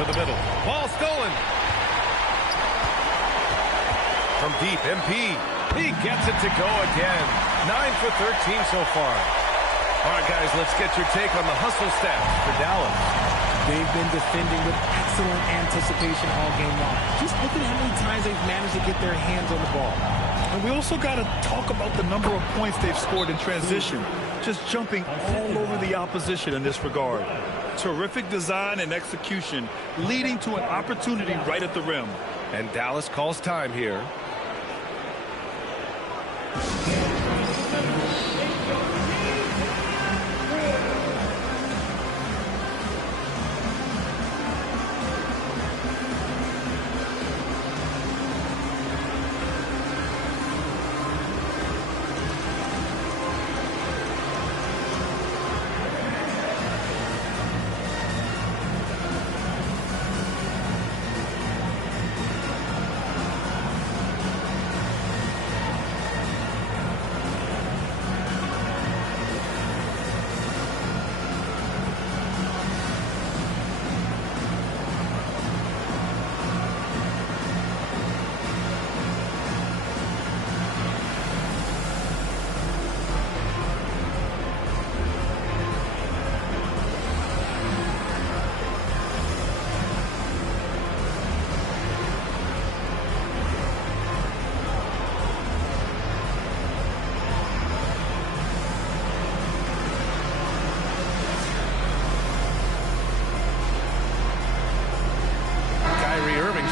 To the middle. Ball stolen. From deep, MP. He gets it to go again. 9 for 13 so far. All right, guys, let's get your take on the hustle stats for Dallas. They've been defending with excellent anticipation all game long. Just look at how many times they've managed to get their hands on the ball. And we also got to talk about the number of points they've scored in transition. Just jumping all over the opposition in this regard. Terrific design and execution, leading to an opportunity right at the rim. And Dallas calls time here.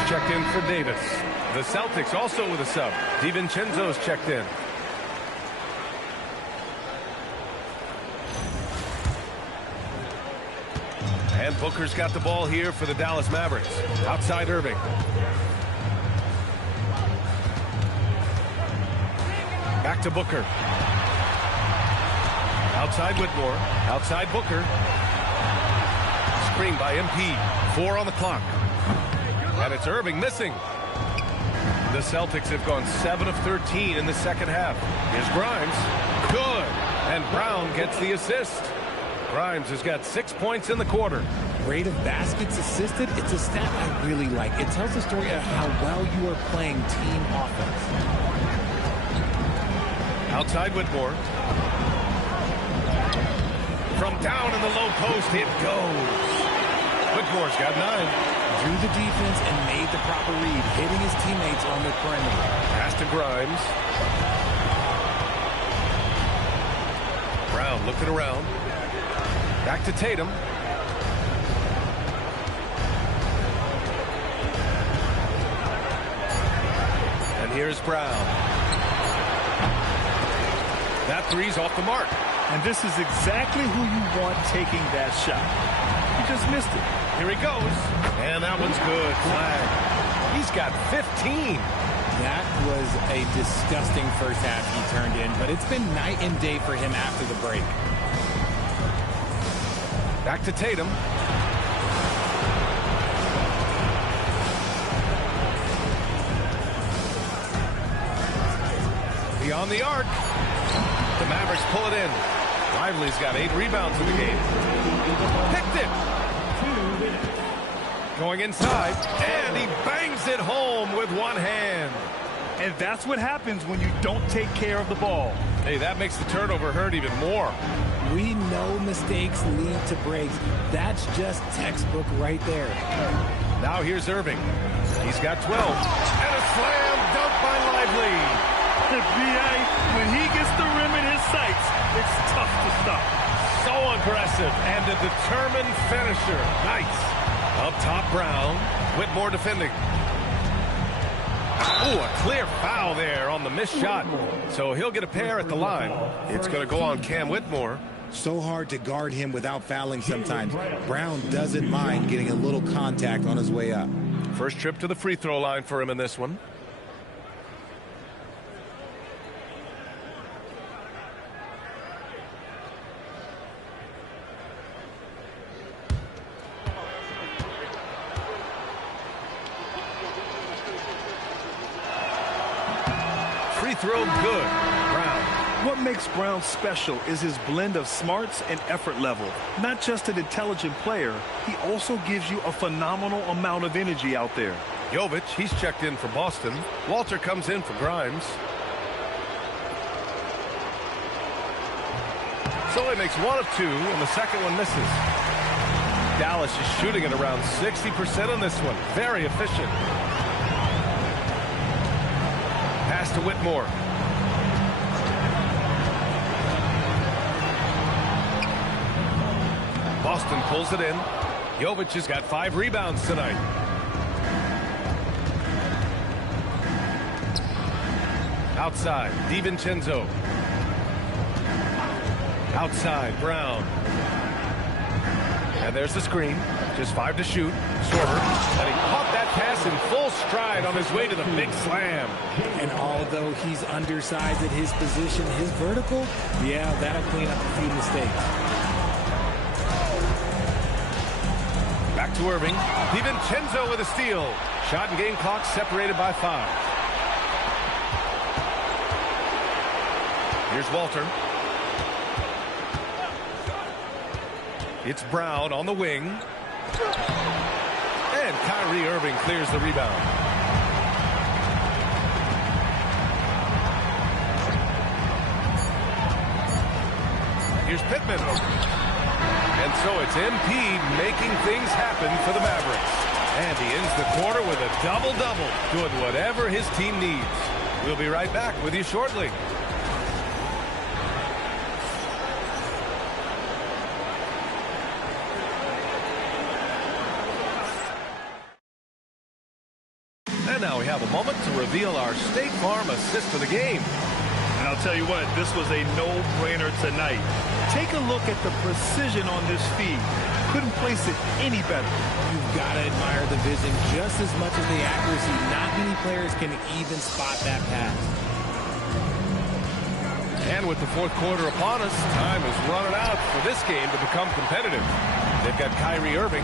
Checked in for Davis. The Celtics also with a sub. DiVincenzo's checked in. And Booker's got the ball here for the Dallas Mavericks. Outside Irving. Back to Booker. Outside Whitmore. Outside Booker. Screen by MP. 4 on the clock. And it's Irving missing. The Celtics have gone 7 of 13 in the second half. Here's Grimes. Good. And Brown gets the assist. Grimes has got 6 points in the quarter. Rate of baskets assisted, it's a stat I really like. It tells the story of how well you are playing team offense. Outside Whitmore. From down in the low post, it goes. Whitmore's got 9. Drew the defense and made the proper read, hitting his teammates on the perimeter. Pass to Grimes. Brown looking around. Back to Tatum. And here's Brown. That three's off the mark. And this is exactly who you want taking that shot. He just missed it. Here he goes. And that one's good. Flag. He's got 15. That was a disgusting first half he turned in, but it's been night and day for him after the break. Back to Tatum. Beyond the arc. The Mavericks pull it in. Lively's got 8 rebounds in the game. Picked it. Going inside, and he bangs it home with one hand. And that's what happens when you don't take care of the ball. Hey, that makes the turnover hurt even more. We know mistakes lead to breaks. That's just textbook right there. Now here's Irving. He's got 12. And a slam dunk by Lively. B.A., when he gets the rim in his sights, it's tough to stop. So aggressive and a determined finisher. Nice. Up top, Brown. Whitmore defending. Oh, a clear foul there on the missed shot. So he'll get a pair at the line. It's going to go on Cam Whitmore. So hard to guard him without fouling sometimes. Brown doesn't mind getting a little contact on his way up. First trip to the free throw line for him in this one. Throw good. Brown. What makes Brown special is his blend of smarts and effort level. Not just an intelligent player, he also gives you a phenomenal amount of energy out there. Jovic, he's checked in for Boston. Walter comes in for Grimes. So he makes 1 of 2, and the second one misses. Dallas is shooting at around 60% on this one. Very efficient. Pass to Whitmore. Boston pulls it in. Jovic has got 5 rebounds tonight. Outside, DiVincenzo. Outside, Brown. And there's the screen. Just 5 to shoot. Sorber. And he caught that pass in full stride on his way to the big slam. And although he's undersized at his position, his vertical, yeah, that'll clean up a few mistakes. Back to Irving. DiVincenzo with a steal. Shot and game clock separated by 5. Here's Walter. It's Brown on the wing. And Kyrie Irving clears the rebound. Here's Pittman. And so it's MP making things happen for the Mavericks. And he ends the quarter with a double-double, doing whatever his team needs. We'll be right back with you shortly. And now we have a moment to reveal our State Farm assist of the game. And I'll tell you what, this was a no-brainer tonight. Take a look at the precision on this feed. Couldn't place it any better. You've got to admire the vision just as much as the accuracy. Not many players can even spot that pass. And with the fourth quarter upon us, time is running out for this game to become competitive. They've got Kyrie Irving,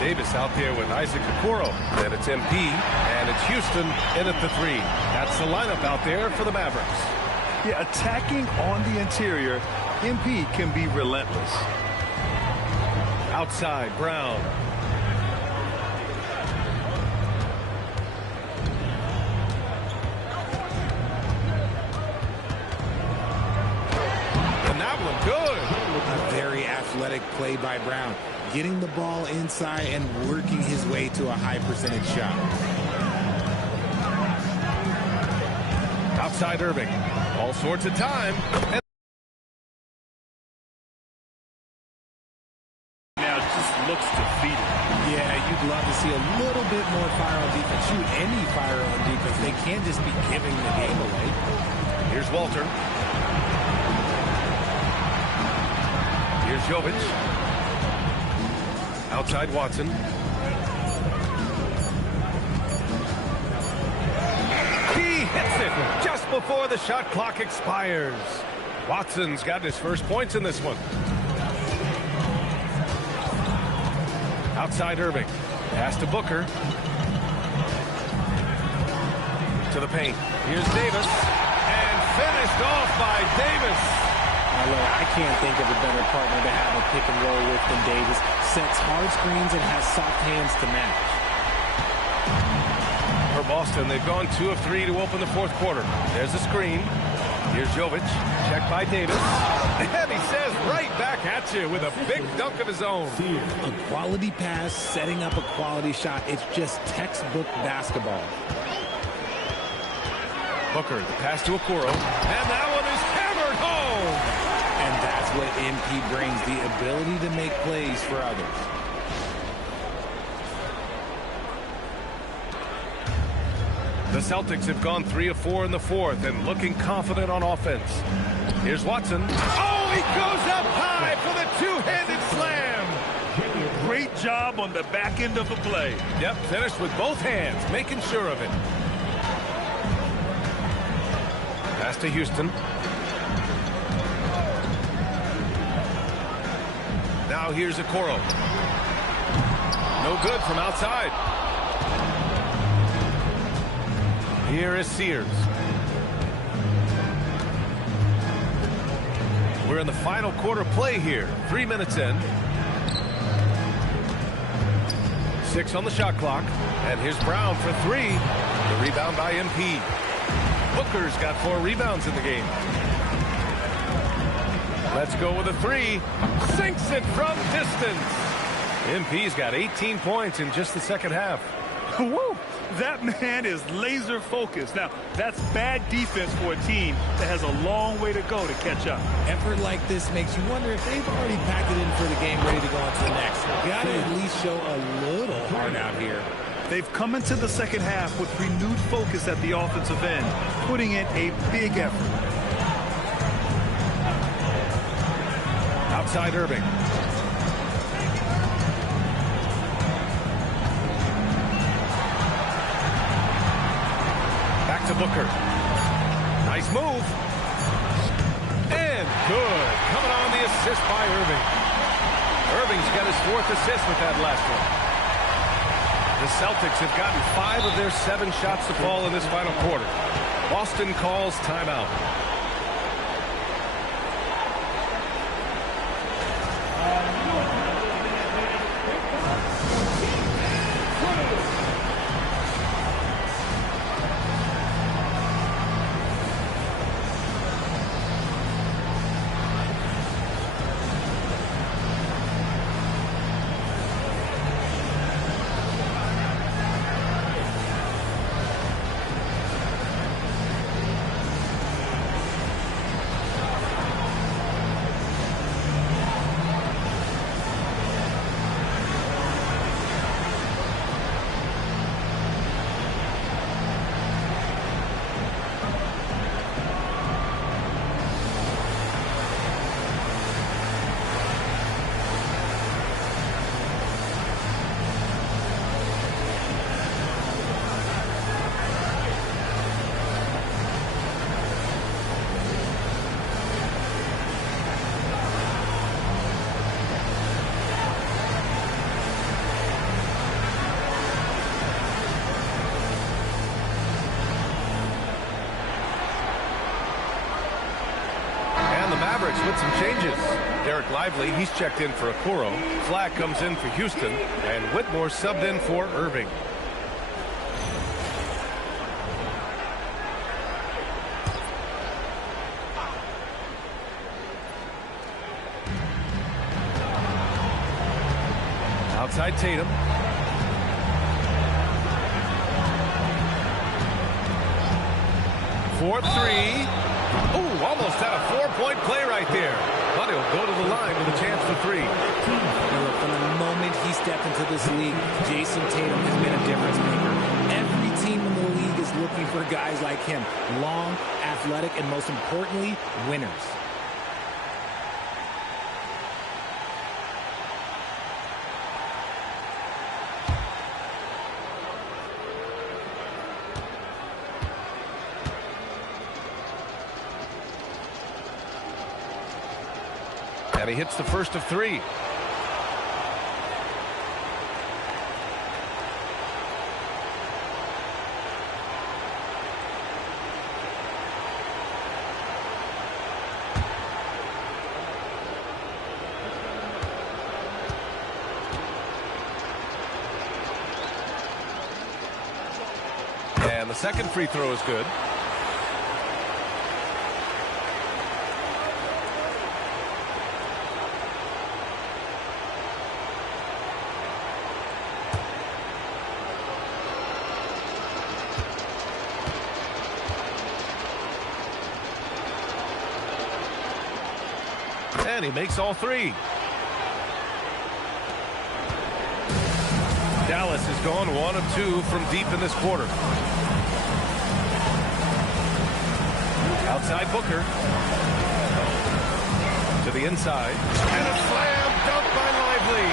Davis out there with Isaac Okoro. Then it's MP, and it's Houston in at the 3. That's the lineup out there for the Mavericks. Yeah, attacking on the interior, MP can be relentless. Outside, Brown. And that one good. A very athletic athletic play by Brown, getting the ball inside and working his way to a high percentage shot. Outside Irving. All sorts of time. And now it just looks defeated. Yeah, you'd love to see a little bit more fire on defense. Shoot, any fire on defense. They can't just be giving the game away. here's Walter. Here's Jovic. Outside Watson. He hits it just before the shot clock expires. Watson's got his first points in this one. Outside Irving. Pass to Booker. To the paint. Here's Davis. And finished off by Davis. I can't think of a better partner to have a pick and roll with than Davis. Sets hard screens and has soft hands to match. For Boston, they've gone 2 of 3 to open the fourth quarter. There's the screen. Here's Jovic. Checked by Davis. And he says right back at you with a big dunk of his own. A quality pass, setting up a quality shot. It's just textbook basketball. Booker, the pass to Okoro. And that one is hammered home. And that's what MP brings, the ability to make plays for others. The Celtics have gone 3 of 4 in the fourth and looking confident on offense. Here's Watson. Oh, he goes up high for the two-handed slam. Great job on the back end of the play. Yep, finished with both hands, making sure of it. Pass to Houston. Now here's Okoro. No good from outside. Here is Sears. We're in the final quarter play here. 3 minutes in. 6 on the shot clock. And here's Brown for 3. The rebound by MP. Booker's got 4 rebounds in the game. Let's go with a 3. Sinks it from distance. MP's got 18 points in just the second half. Woo! That man is laser focused. Now, that's bad defense for a team that has a long way to go to catch up. Effort like this makes you wonder if they've already packed it in for the game, ready to go on to the next. Got to at least show a little heart out here. They've come into the second half with renewed focus at the offensive end, putting in a big effort. Outside Irving. Back to Booker. Nice move. And good. Coming on the assist by Irving. Irving's got his 4th assist with that last one. The Celtics have gotten 5 of their 7 shots to fall in this final quarter. Boston calls timeout. With some changes. Derek Lively, he's checked in for Okoro. Flack comes in for Houston. And Whitmore subbed in for Irving. Outside Tatum. For three. Oh, almost had a 4-point play right there. But he'll go to the line with a chance for three. From the moment he stepped into this league, Jason Tatum has been a difference maker. Every team in the league is looking for guys like him. Long, athletic, and most importantly, winners. And he hits the first of three. And the second free throw is good. And he makes all three. Dallas has gone 1 of 2 from deep in this quarter. Outside Booker. To the inside. And a slam dunk by Lively.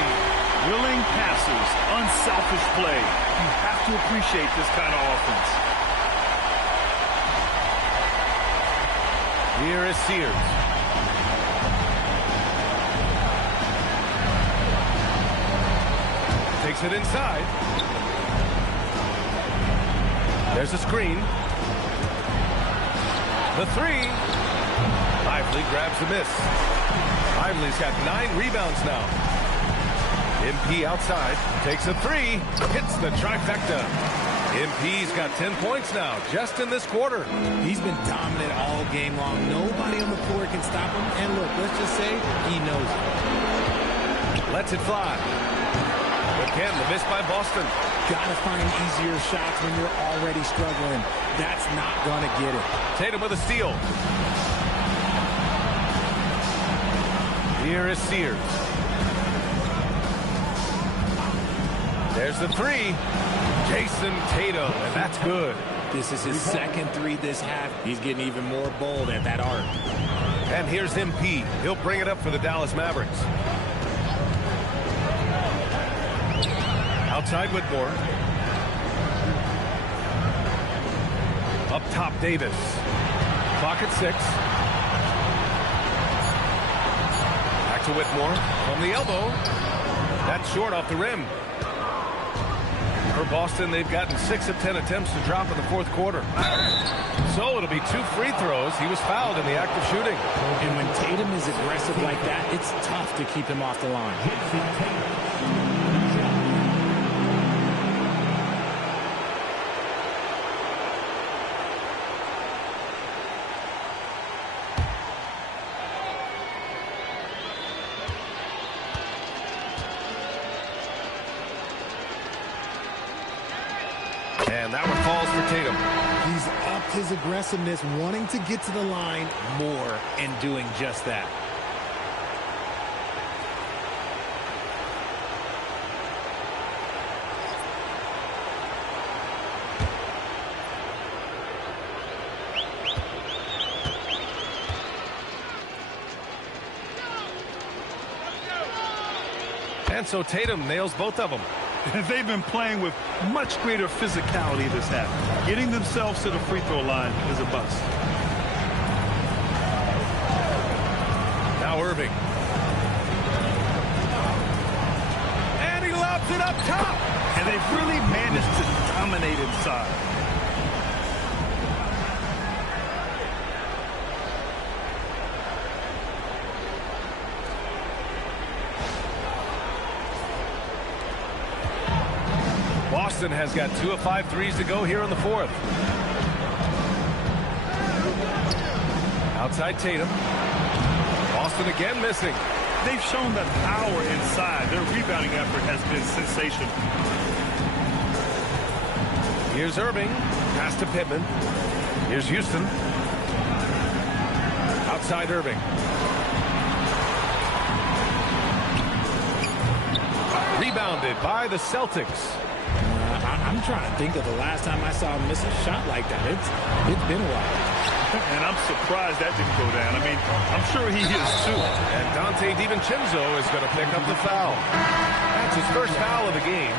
Willing passes, unselfish play. You have to appreciate this kind of offense. Here is Sears. Takes it inside. There's a screen. The three. Lively grabs the miss. Lively's got 9 rebounds now. MP outside. Takes a three. Hits the trifecta. MP's got 10 points now, just in this quarter. He's been dominant all game long. Nobody on the floor can stop him. And look, let's just say he knows it. Lets it fly. Again, the miss by Boston. Gotta find easier shots when you're already struggling. That's not gonna get it. Tatum with a steal. Here is Sears. There's the three. Jason Tatum, and that's good. This is his second three this half. He's getting even more bold at that arc. And here's MP. He'll bring it up for the Dallas Mavericks. Outside Whitmore. Up top, Davis. Clock at 6. Back to Whitmore. From the elbow. That's short off the rim. For Boston, they've gotten 6 of 10 attempts to drop in the fourth quarter. So it'll be 2 free throws. He was fouled in the act of shooting. And when Tatum is aggressive like that, it's tough to keep him off the line. And that one falls for Tatum. He's upped his aggressiveness, wanting to get to the line more and doing just that. And so Tatum nails both of them. They've been playing with much greater physicality this half. Getting themselves to the free throw line is a bust. Now Irving. And he lobs it up top. And they've really managed to dominate inside. Boston has got 2 of 5 threes to go here in the fourth. Outside Tatum. Boston again missing. They've shown that power inside. Their rebounding effort has been sensational. Here's Irving. Pass to Pittman. Here's Houston. Outside Irving. Rebounded by the Celtics. I'm trying to think of the last time I saw him miss a shot like that. It's been a while. And I'm surprised that didn't go down. I mean, I'm sure he is too. And Dante DiVincenzo is going to pick up the foul. That's his first foul of the game.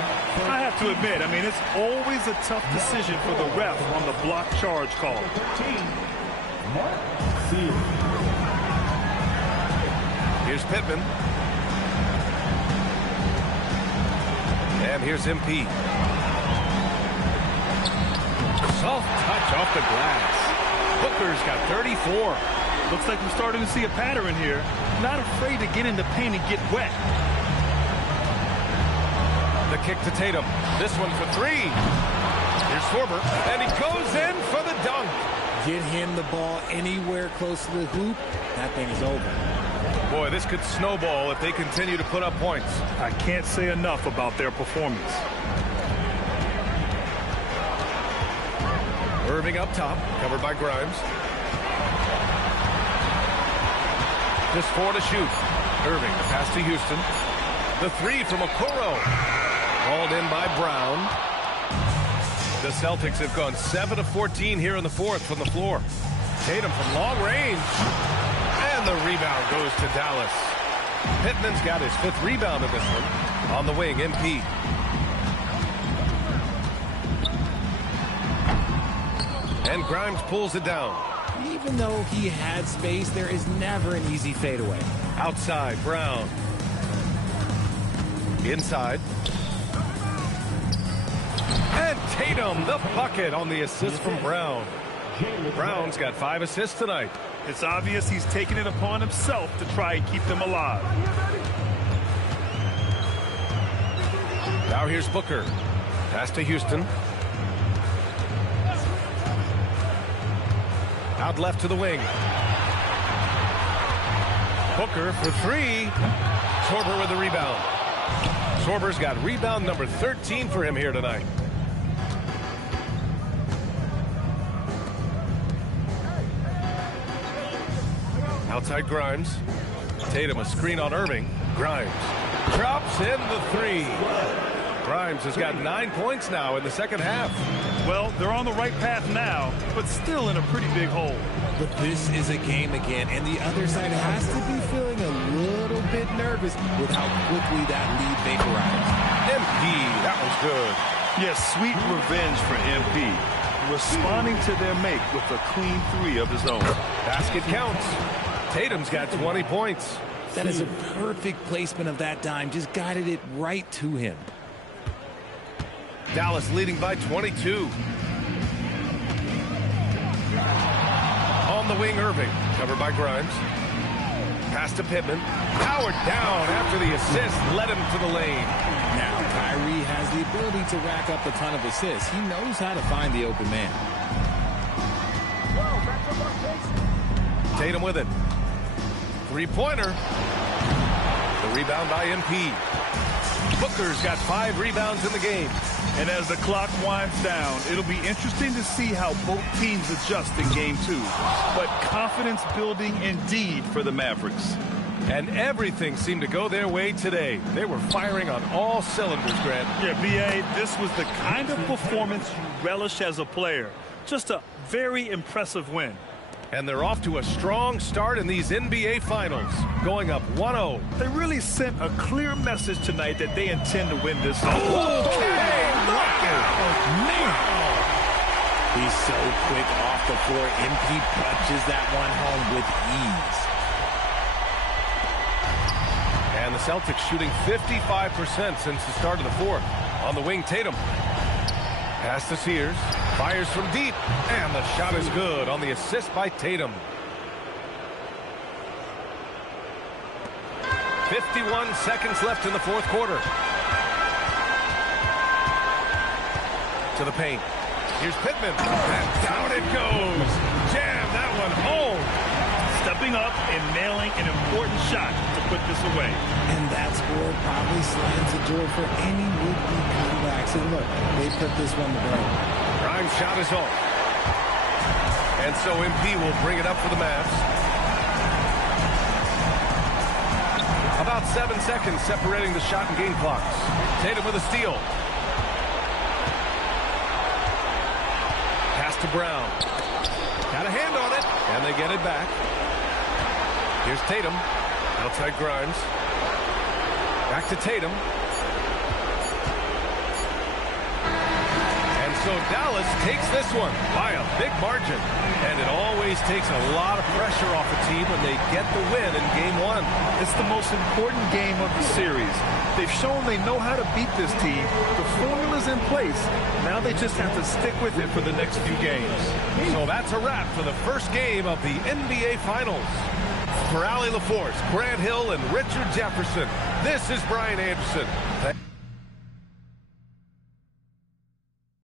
I have to admit, I mean, it's always a tough decision for the ref on the block charge call. Here's Pittman. And here's MP. Soft touch off the glass. Booker's got 34. Looks like we're starting to see a pattern here. Not afraid to get in the paint and get wet. The kick to Tatum. This one for three. Here's Sorber. And he goes in for the dunk. Get him the ball anywhere close to the hoop. That thing is over. Boy, this could snowball if they continue to put up points. I can't say enough about their performance. Irving up top, covered by Grimes. Just 4 to shoot. Irving, the pass to Houston. The three from Okoro. Called in by Brown. The Celtics have gone 7 of 14 here in the fourth from the floor. Tatum from long range. And the rebound goes to Dallas. Pittman's got his 5th rebound of this one. On the wing, MP. And Grimes pulls it down. Even though he had space, there is never an easy fadeaway. Outside, Brown. Inside. And Tatum, the bucket on the assist from Brown. Brown's got 5 assists tonight. It's obvious he's taking it upon himself to try and keep them alive. Now here's Booker. Pass to Houston. Out left to the wing. Booker for three. Sorber with the rebound. Sorber's got rebound number 13 for him here tonight. Outside Grimes. Tatum a screen on Irving. Grimes drops in the three. Grimes has got 9 points now in the second half. Well, they're on the right path now, but still in a pretty big hole. But this is a game again, and the other side has to be feeling a little bit nervous with how quickly that lead vaporized. MP, that was good. Yes, sweet revenge for MP. Responding to their make with a clean three of his own. Basket counts. Tatum's got 20 points. That is a perfect placement of that dime. Just guided it right to him. Dallas leading by 22. On the wing, Irving. Covered by Grimes. Pass to Pittman. Powered down after the assist. Led him to the lane. Now, Kyrie has the ability to rack up a ton of assists. He knows how to find the open man. Tatum with it. Three-pointer. The rebound by MP. Booker's got 5 rebounds in the game. And as the clock winds down, it'll be interesting to see how both teams adjust in Game 2. But confidence building indeed for the Mavericks. And everything seemed to go their way today. They were firing on all cylinders, Grant. Yeah, B.A., this was the kind of performance you relish as a player. Just a very impressive win. And they're off to a strong start in these NBA Finals, going up 1-0. They really sent a clear message tonight that they intend to win this. Okay, Man. He's so quick off the floor. MP punches that one home with ease. And the Celtics shooting 55% since the start of the fourth. On the wing, Tatum. Pass to Sears. Fires from deep. And the shot is good on the assist by Tatum. 51 seconds left in the fourth quarter. To the paint. Here's Pittman. And down it goes. Jam that one home. stepping up and nailing an important shot to put this away. And that score probably slams the door for any would-be comebacks. And look, they put this one to bed. Grimes' shot is off. And so MP will bring it up for the Mavs. About 7 seconds separating the shot and game clocks. Tatum with a steal. Pass to Brown. Got a hand on it, and they get it back. Here's Tatum. Outside Grimes. Back to Tatum. And so Dallas takes this one by a big margin. And it always takes a lot of pressure off a team when they get the win in Game 1. It's the most important game of the series. They've shown they know how to beat this team. The formula's in place. Now they just have to stick with it for the next few games. So that's a wrap for the first game of the NBA Finals. For Allie LaForce, Grant Hill, and Richard Jefferson, this is Brian Anderson.